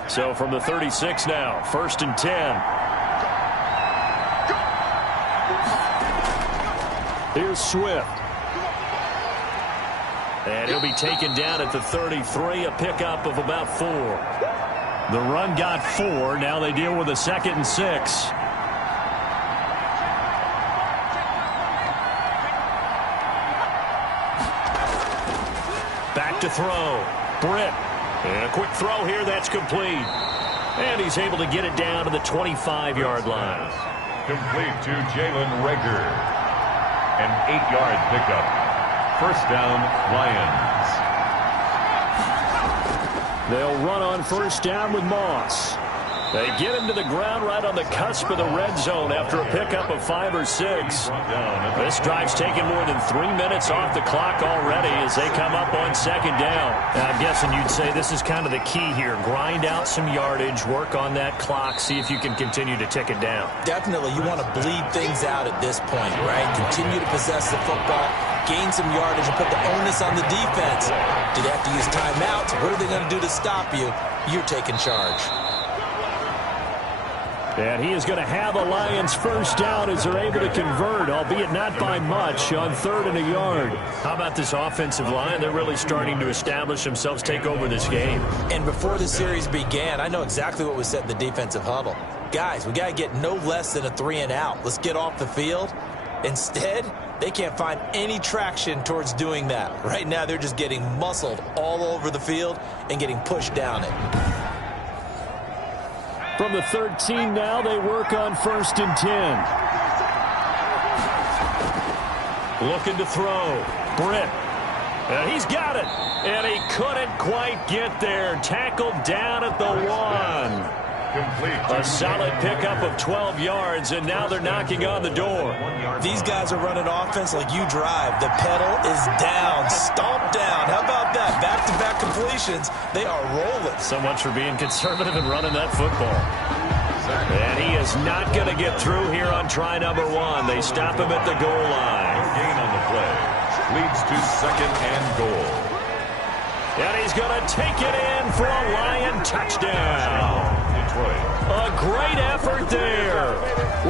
So from the 36 now, 1st and 10. Here's Swift. And he'll be taken down at the 33, a pickup of about 4. The run got 4. Now they deal with a 2nd and 6. Back to throw. Britt. And a quick throw here, that's complete. And he's able to get it down to the 25-yard line. Complete to Jalen Reagor. An 8-yard pickup. 1st down, Lions. They'll run on 1st down with Moss. They get him to the ground right on the cusp of the red zone after a pickup of 5 or 6. This drive's taken more than 3 minutes off the clock already as they come up on 2nd down. I'm guessing you'd say this is kind of the key here. Grind out some yardage, work on that clock, see if you can continue to tick it down. Definitely, you want to bleed things out at this point, right? Continue to possess the football, gain some yardage, and put the onus on the defense. Do they have to use timeouts? What are they going to do to stop you? You're taking charge. And he is going to have a Lions 1st down as they're able to convert, albeit not by much, on 3rd and a yard. How about this offensive line? They're really starting to establish themselves, take over this game. And before the series began, I know exactly what was said in the defensive huddle. Guys, we got to get no less than a 3 and out. Let's get off the field. Instead, they can't find any traction towards doing that. Right now, they're just getting muscled all over the field and getting pushed down it. From the 13 now, they work on 1st and 10. Looking to throw. Britt. And he's got it. And he couldn't quite get there. Tackled down at the 1. A solid pickup of 12 yards, and now they're knocking on the door. These guys are running offense like you drive. The pedal is down, stomped down. How about that? Back-to-back completions. They are rolling. So much for being conservative and running that football. And he is not going to get through here on try number 1. They stop him at the goal line. Gain on the play. Leads to 2nd and goal. And he's going to take it in for a Lion touchdown. A great effort there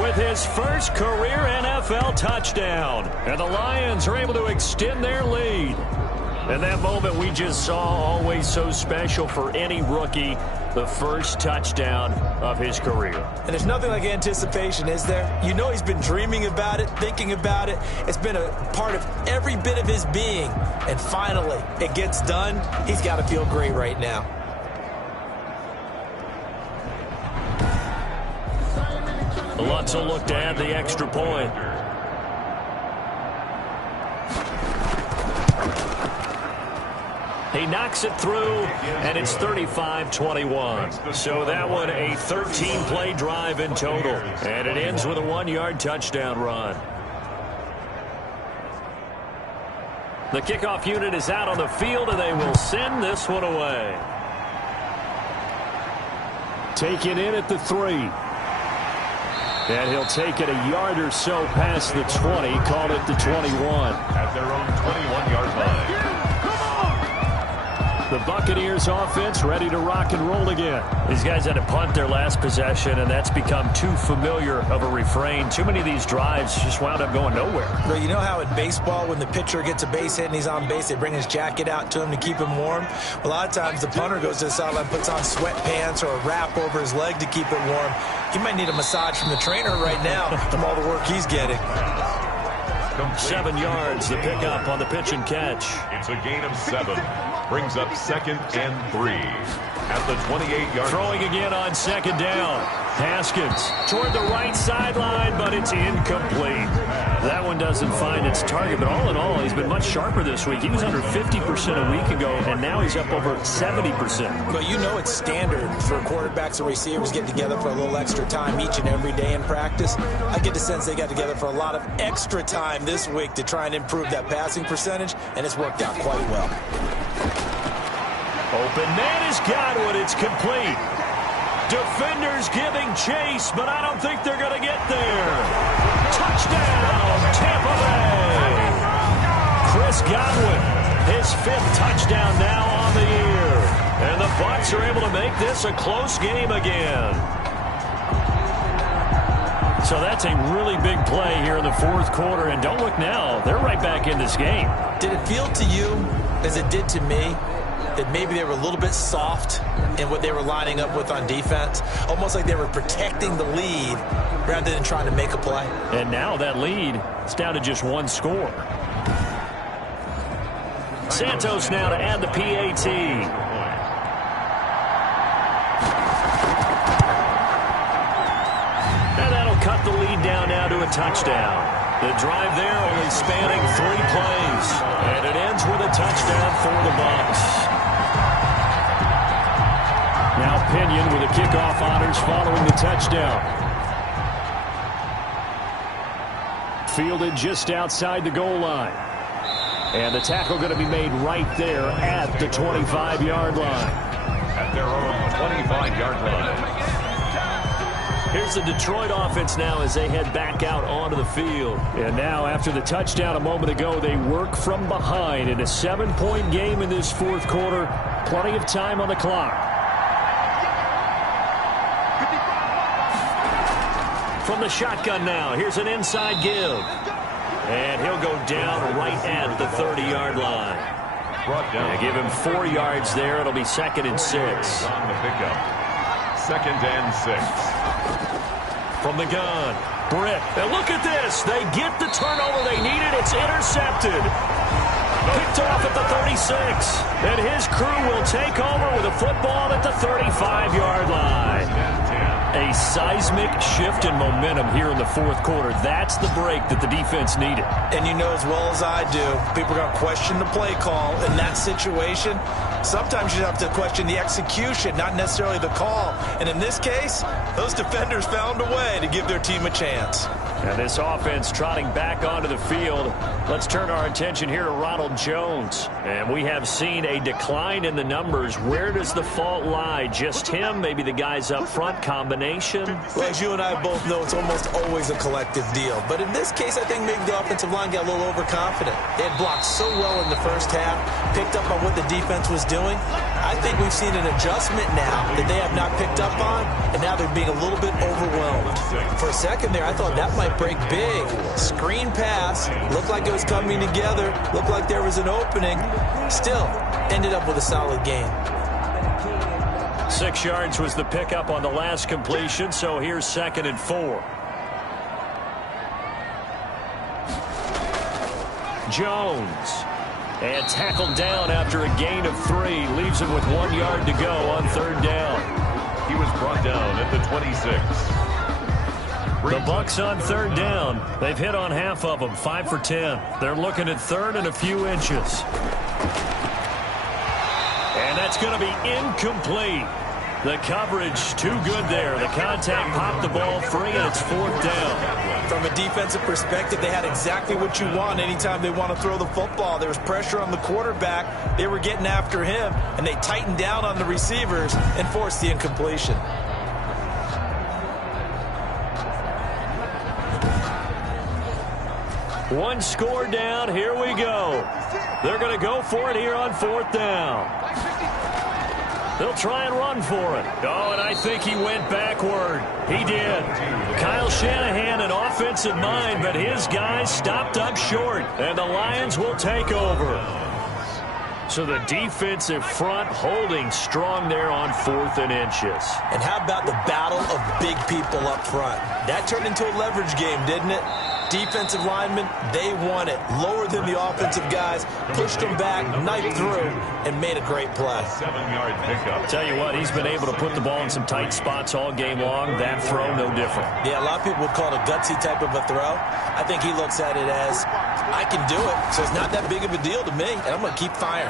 with his first career NFL touchdown. And the Lions are able to extend their lead. And that moment we just saw, always so special for any rookie, the first touchdown of his career. And there's nothing like anticipation, is there? You know he's been dreaming about it, thinking about it. It's been a part of every bit of his being. And finally, it gets done. He's got to feel great right now. Lots of look to add the extra point. He knocks it through, and it's 35-21. So that one a 13-play drive in total. And it ends with a 1-yard touchdown run. The kickoff unit is out on the field, and they will send this one away. Taken in at the 3. And he'll take it a yard or so past the 20, call it the 21. At their own 21-yard line. The Buccaneers offense ready to rock and roll again. These guys had to punt their last possession, and that's become too familiar of a refrain. Too many of these drives just wound up going nowhere. But you know how in baseball, when the pitcher gets a base hit and he's on base, they bring his jacket out to him to keep him warm? A lot of times the punter goes to the sideline, puts on sweatpants or a wrap over his leg to keep it warm. He might need a massage from the trainer right now from all the work he's getting. 7 yards, the pickup on the pitch and catch. It's a gain of 7. Brings up 2nd and 3 at the 28-yard. Throwing again on 2nd down. Haskins toward the right sideline, but it's incomplete. That one doesn't find its target, but all in all, he's been much sharper this week. He was under 50% a week ago, and now he's up over 70%. Well, you know it's standard for quarterbacks and receivers getting together for a little extra time each and every day in practice. I get the sense they got together for a lot of extra time this week to try and improve that passing percentage, and it's worked out quite well. Open man is Godwin. It's complete. Defenders giving chase, but I don't think they're going to get there. Touchdown, Tampa Bay. Chris Godwin, his 5th touchdown now on the year. And the Bucs are able to make this a close game again. So that's a really big play here in the 4th quarter. And don't look now, they're right back in this game. Did it feel to you, as it did to me, that maybe they were a little bit soft in what they were lining up with on defense? Almost like they were protecting the lead rather than trying to make a play. And now that lead is down to just 1 score. Santos now to add the PAT. And that'll cut the lead down now to a touchdown. The drive there only spanning 3 plays. And it ends with a touchdown for the Bucs. Now Pinion with the kickoff honors following the touchdown. Fielded just outside the goal line. And the tackle going to be made right there at the 25-yard line. At their own 25-yard line. Here's the Detroit offense now as they head back out onto the field. And now after the touchdown a moment ago, they work from behind in a 7-point game in this 4th quarter. Plenty of time on the clock. From the shotgun now, here's an inside give. And he'll go down right at the 30-yard line. They give him 4 yards there. It'll be 2nd and 6. On the pickup. 2nd and 6. From the gun, Britt. And look at this. They get the turnover they needed. It's intercepted. Picked off at the 36. And his crew will take over with a football at the 35-yard line. A seismic shift in momentum here in the 4th quarter. That's the break that the defense needed. And you know as well as I do, people are going to question the play call in that situation. Sometimes you have to question the execution, not necessarily the call. And in this case, those defenders found a way to give their team a chance. And this offense trotting back onto the field. Let's turn our attention here to Ronald Jones. And we have seen a decline in the numbers. Where does the fault lie? Just him? Maybe the guys up front? Combination? Well, as you and I both know, it's almost always a collective deal. But in this case, I think maybe the offensive line got a little overconfident. They had blocked so well in the first half, picked up on what the defense was doing. I think we've seen an adjustment now that they have not picked up on, and now they're being a little bit overwhelmed. For a second there, I thought that might break big. Screen pass, looked like it was coming together, looked like there was an opening. Still, ended up with a solid game. 6 yards was the pickup on the last completion, so here's 2nd and 4. Jones. And tackled down after a gain of 3. Leaves him with 1 yard to go on 3rd down. He was brought down at the 26. The Bucs on 3rd down. They've hit on half of them, 5 for 10. They're looking at 3rd and a few inches. And that's going to be incomplete. The coverage too good there. The contact popped the ball free, and it's 4th down. From a defensive perspective, they had exactly what you want anytime they want to throw the football. There was pressure on the quarterback. They were getting after him, and they tightened down on the receivers and forced the incompletion. One score down. Here we go. They're going to go for it here on 4th down. They'll try and run for it. Oh, and I think he went backward. He did. Kyle Shanahan, an offensive mind, but his guys stopped up short, and the Lions will take over. So the defensive front holding strong there on 4th and inches. And how about the battle of big people up front? That turned into a leverage game, didn't it? Defensive linemen, they won it. Lower than the offensive guys, pushed them back, knifed through, and made a great play. 7-yard pickup. Tell you what, he's been able to put the ball in some tight spots all game long. That throw, no different. Yeah, a lot of people would call it a gutsy type of a throw. I think he looks at it as, I can do it, so it's not that big of a deal to me, and I'm going to keep firing.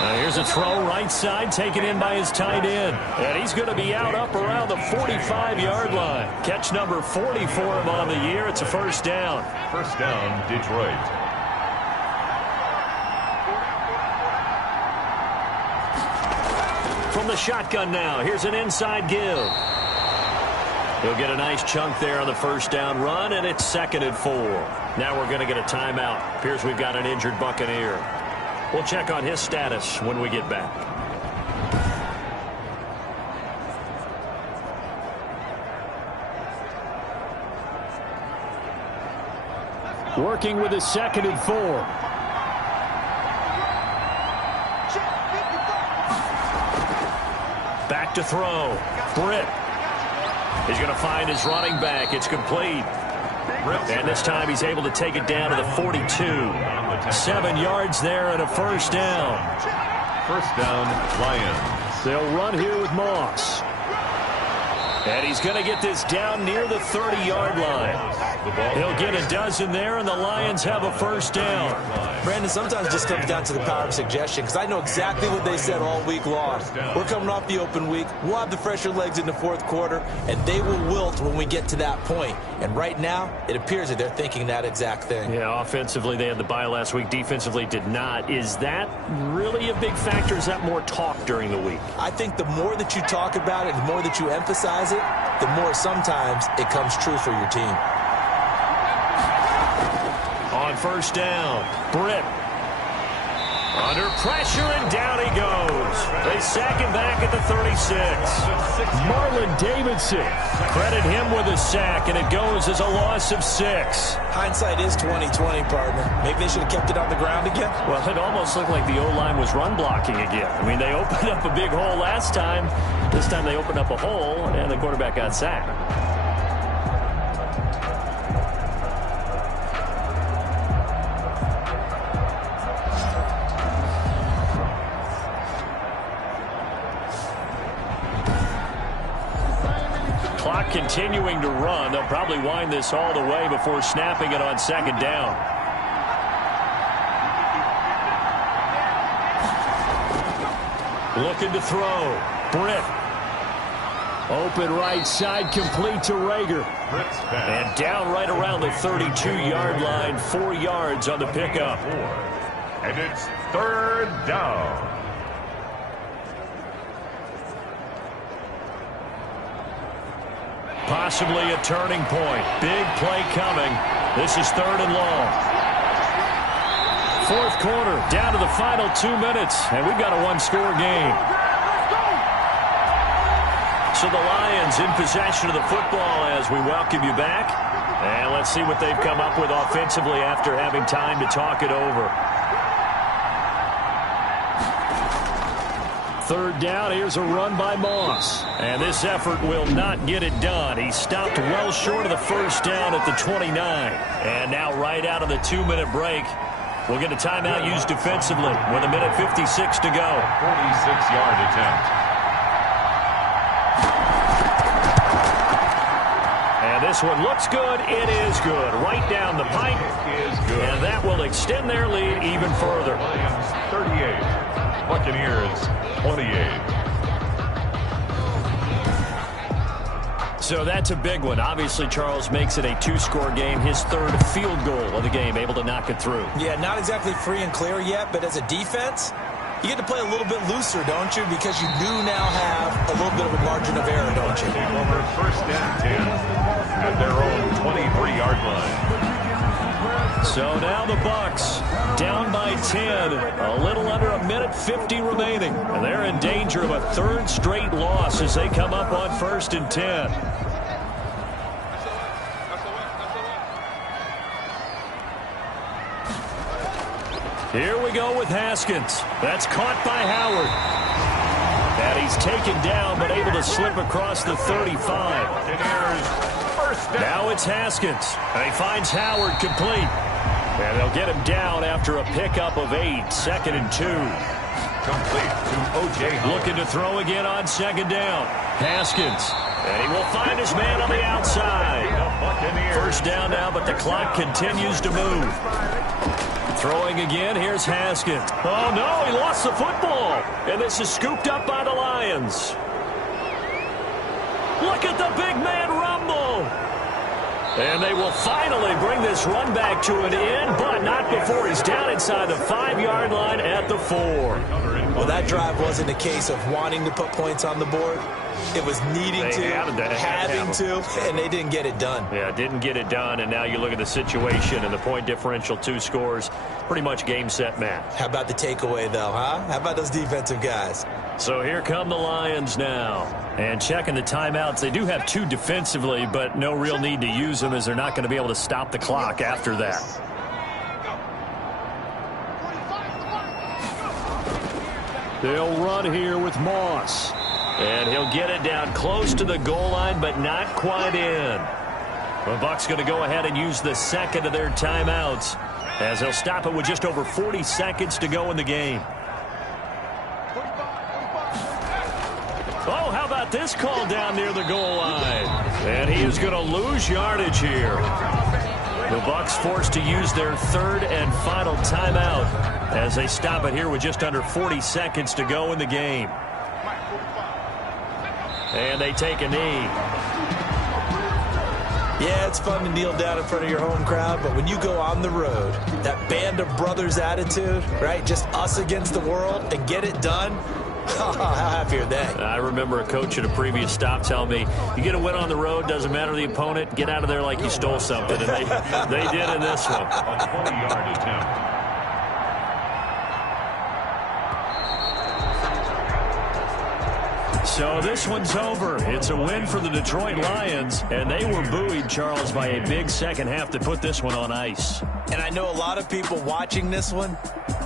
Now here's a throw right side, taken in by his tight end. And he's going to be out up around the 45-yard line. Catch number 40 for him on the year. It's a 1st down. 1st down, Detroit. From the shotgun now, here's an inside give. He'll get a nice chunk there on the 1st down run, and it's 2nd and 4. Now we're going to get a timeout. Appears we've got an injured Buccaneer. We'll check on his status when we get back. Working with his 2nd and 4. Back to throw. Britt. He's going to find his running back. It's complete. And this time he's able to take it down to the 42. 7 yards there and a 1st down. 1st down, Lions. They'll run here with Moss. And he's going to get this down near the 30-yard line. He'll get a dozen there, and the Lions have a 1st down. Brandon, sometimes it just comes down to the power of suggestion, because I know exactly what they said all week long. We're coming off the open week. We'll have the fresher legs in the 4th quarter, and they will wilt when we get to that point. And right now, it appears that they're thinking that exact thing. Yeah, offensively, they had the bye last week. Defensively, did not. Is that really a big factor? Is that more talk during the week? I think the more that you talk about it, the more that you emphasize it, the more sometimes it comes true for your team. On 1st down, Britt. Under pressure, and down he goes. They sack him back at the 36. Marlon Davidson. Credit him with a sack, and it goes as a loss of 6. Hindsight is 20/20, partner. Maybe they should have kept it on the ground again. Well, it almost looked like the O-line was run blocking again. I mean, they opened up a big hole last time. This time they opened up a hole, and the quarterback got sacked. Clock continuing to run. They'll probably wind this all the way before snapping it on 2nd down. Looking to throw. Britt. Open right side, complete to Rager. And down right around the 32-yard line, 4 yards on the pickup. And it's 3rd down. Possibly a turning point. Big play coming. This is 3rd and long. 4th quarter, down to the final 2 minutes, and we've got a 1-score game. So the Lions in possession of the football as we welcome you back. And let's see what they've come up with offensively after having time to talk it over. Third down, here's a run by Moss. And this effort will not get it done. He stopped well short of the first down at the 29. And now right out of the 2-minute break, we'll get a timeout used defensively with 1:56 to go. 46-yard attempt. And this one looks good. It is good. Right down the pipe. Is good. And that will extend their lead even further. Lions 38. Buccaneers 28. So that's a big one. Obviously, Charles makes it a 2-score game. His third field goal of the game, able to knock it through. Yeah, not exactly free and clear yet, but as a defense, you get to play a little bit looser, don't you? Because you do now have a little bit of a margin of error, don't you? Take over first and 10 at their own 23-yard line. So now the Bucs down by 10, a little under 1:50 remaining. And they're in danger of a third straight loss as they come up on first and 10. Here we go with Haskins. That's caught by Howard. And he's taken down but able to slip across the 35. Now it's Haskins. And he finds Howard complete. And they'll get him down after a pickup of 8. Second and 2. Complete to O.J. Looking to throw again on second down. Haskins. And he will find his man on the outside. First down now, but the clock continues to move. Throwing again, here's Haskins. Oh, no, he lost the football. And this is scooped up by the Lions. Look at the big man rumble. And they will finally bring this run back to an end, but not before he's down inside the 5-yard line at the 4. Well, that drive wasn't a case of wanting to put points on the board. It was needing to, having to, and they didn't get it done. Yeah, didn't get it done, and now you look at the situation and the point differential, 2 scores, pretty much game, set, match. How about the takeaway, though, huh? How about those defensive guys? So here come the Lions now. And checking the timeouts, they do have 2 defensively, but no real need to use them as they're not going to be able to stop the clock after that. They'll run here with Moss. And he'll get it down close to the goal line, but not quite in. The Bucs going to go ahead and use the second of their timeouts as they'll stop it with just over 40 seconds to go in the game. Oh, how about this call down near the goal line? And he is going to lose yardage here. The Bucs forced to use their third and final timeout as they stop it here with just under 40 seconds to go in the game. And they take a knee. Yeah, it's fun to kneel down in front of your home crowd, but when you go on the road, that band of brothers attitude, right? Just us against the world and get it done. How happy are they? I remember a coach at a previous stop telling me, you get a win on the road, doesn't matter the opponent, get out of there like you stole something. And they did in this one. A 20-yard attempt. So this one's over. It's a win for the Detroit Lions, and they were buoyed, Charles, by a big second half to put this one on ice. And I know a lot of people watching this one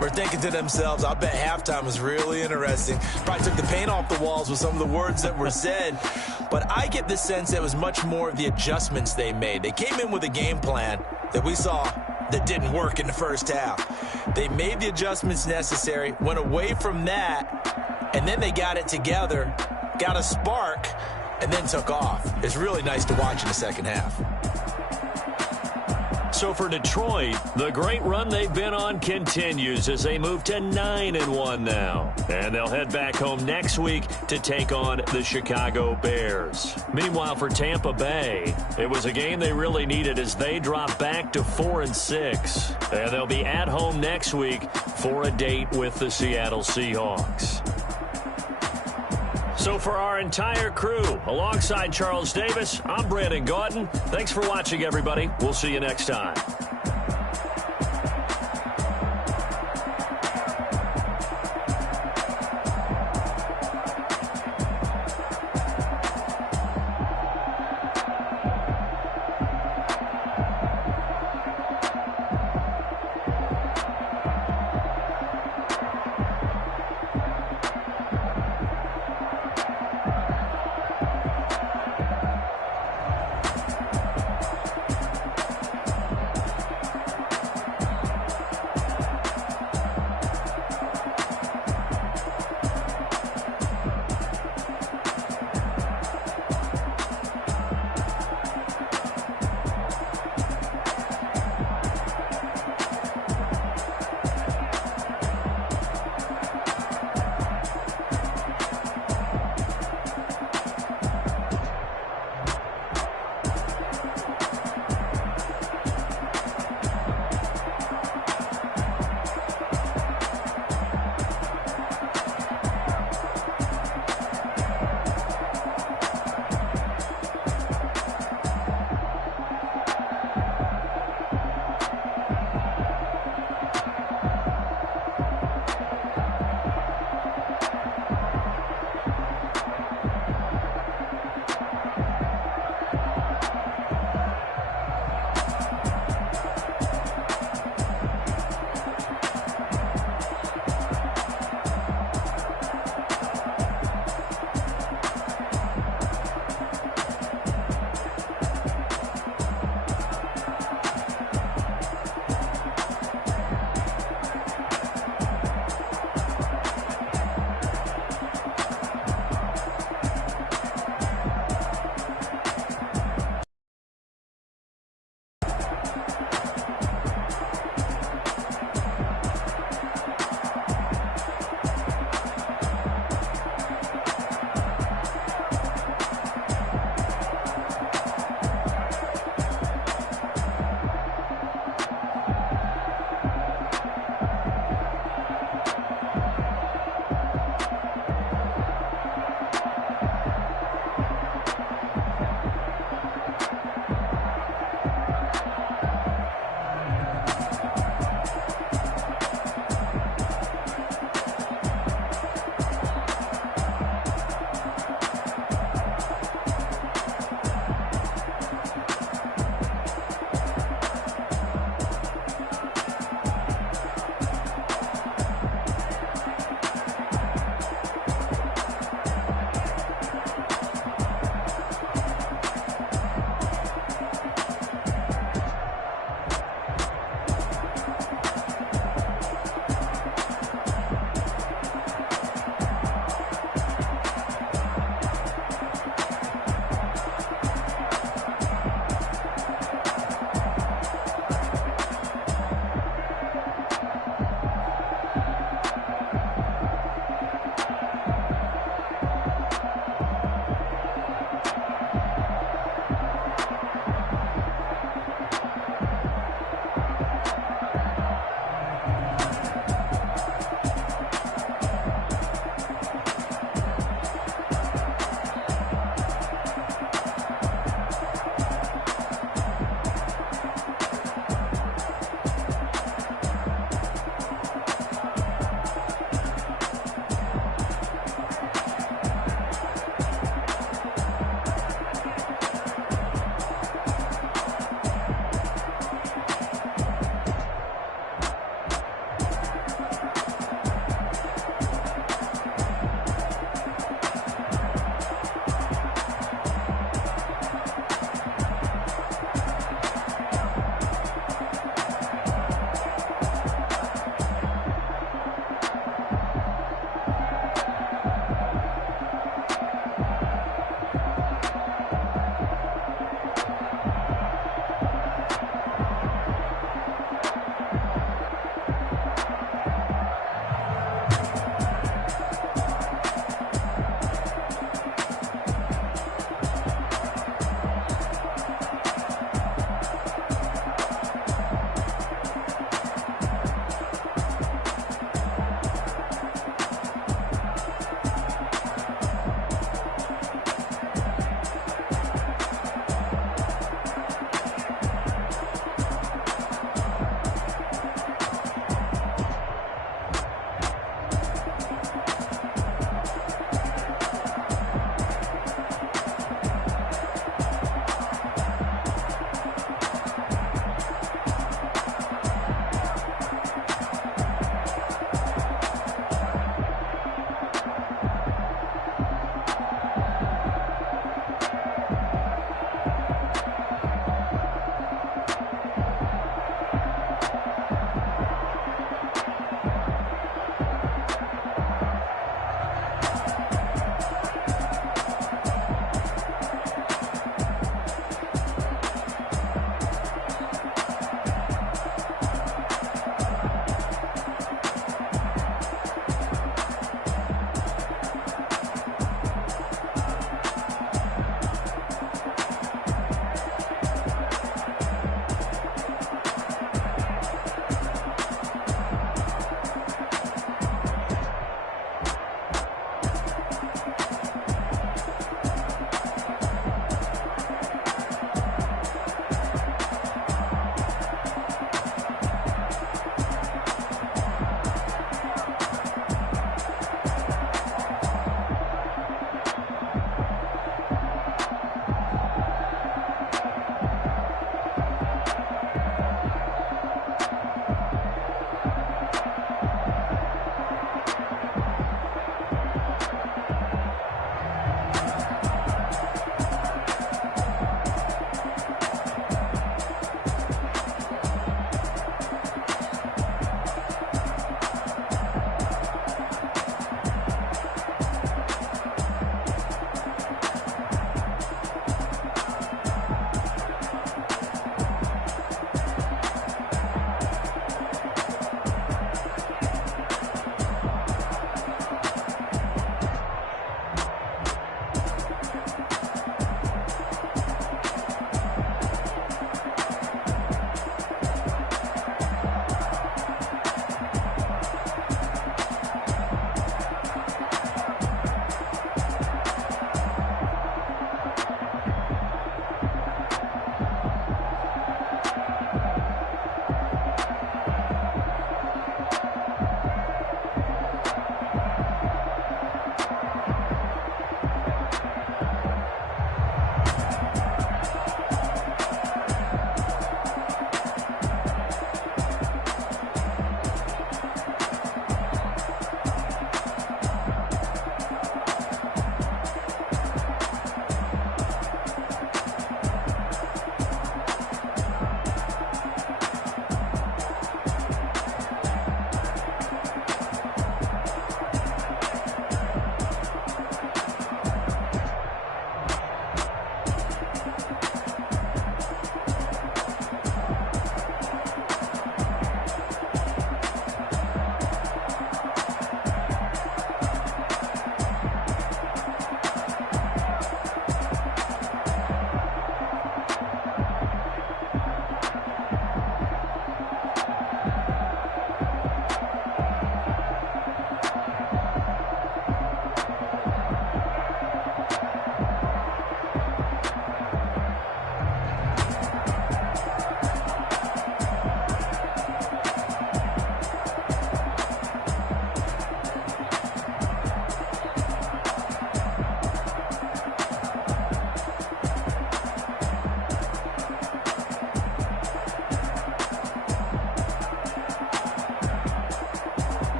were thinking to themselves, I bet halftime was really interesting. Probably took the paint off the walls with some of the words that were said. But I get the sense that it was much more of the adjustments they made. They came in with a game plan that we saw that didn't work in the first half. They made the adjustments necessary, went away from that, and then they got it together, got a spark, and then took off. It's really nice to watch in the second half. So for Detroit, the great run they've been on continues as they move to 9-1 now. And they'll head back home next week to take on the Chicago Bears. Meanwhile, for Tampa Bay, it was a game they really needed as they drop back to 4-6. And they'll be at home next week for a date with the Seattle Seahawks. So for our entire crew, alongside Charles Davis, I'm Brandon Gautin. Thanks for watching, everybody. We'll see you next time.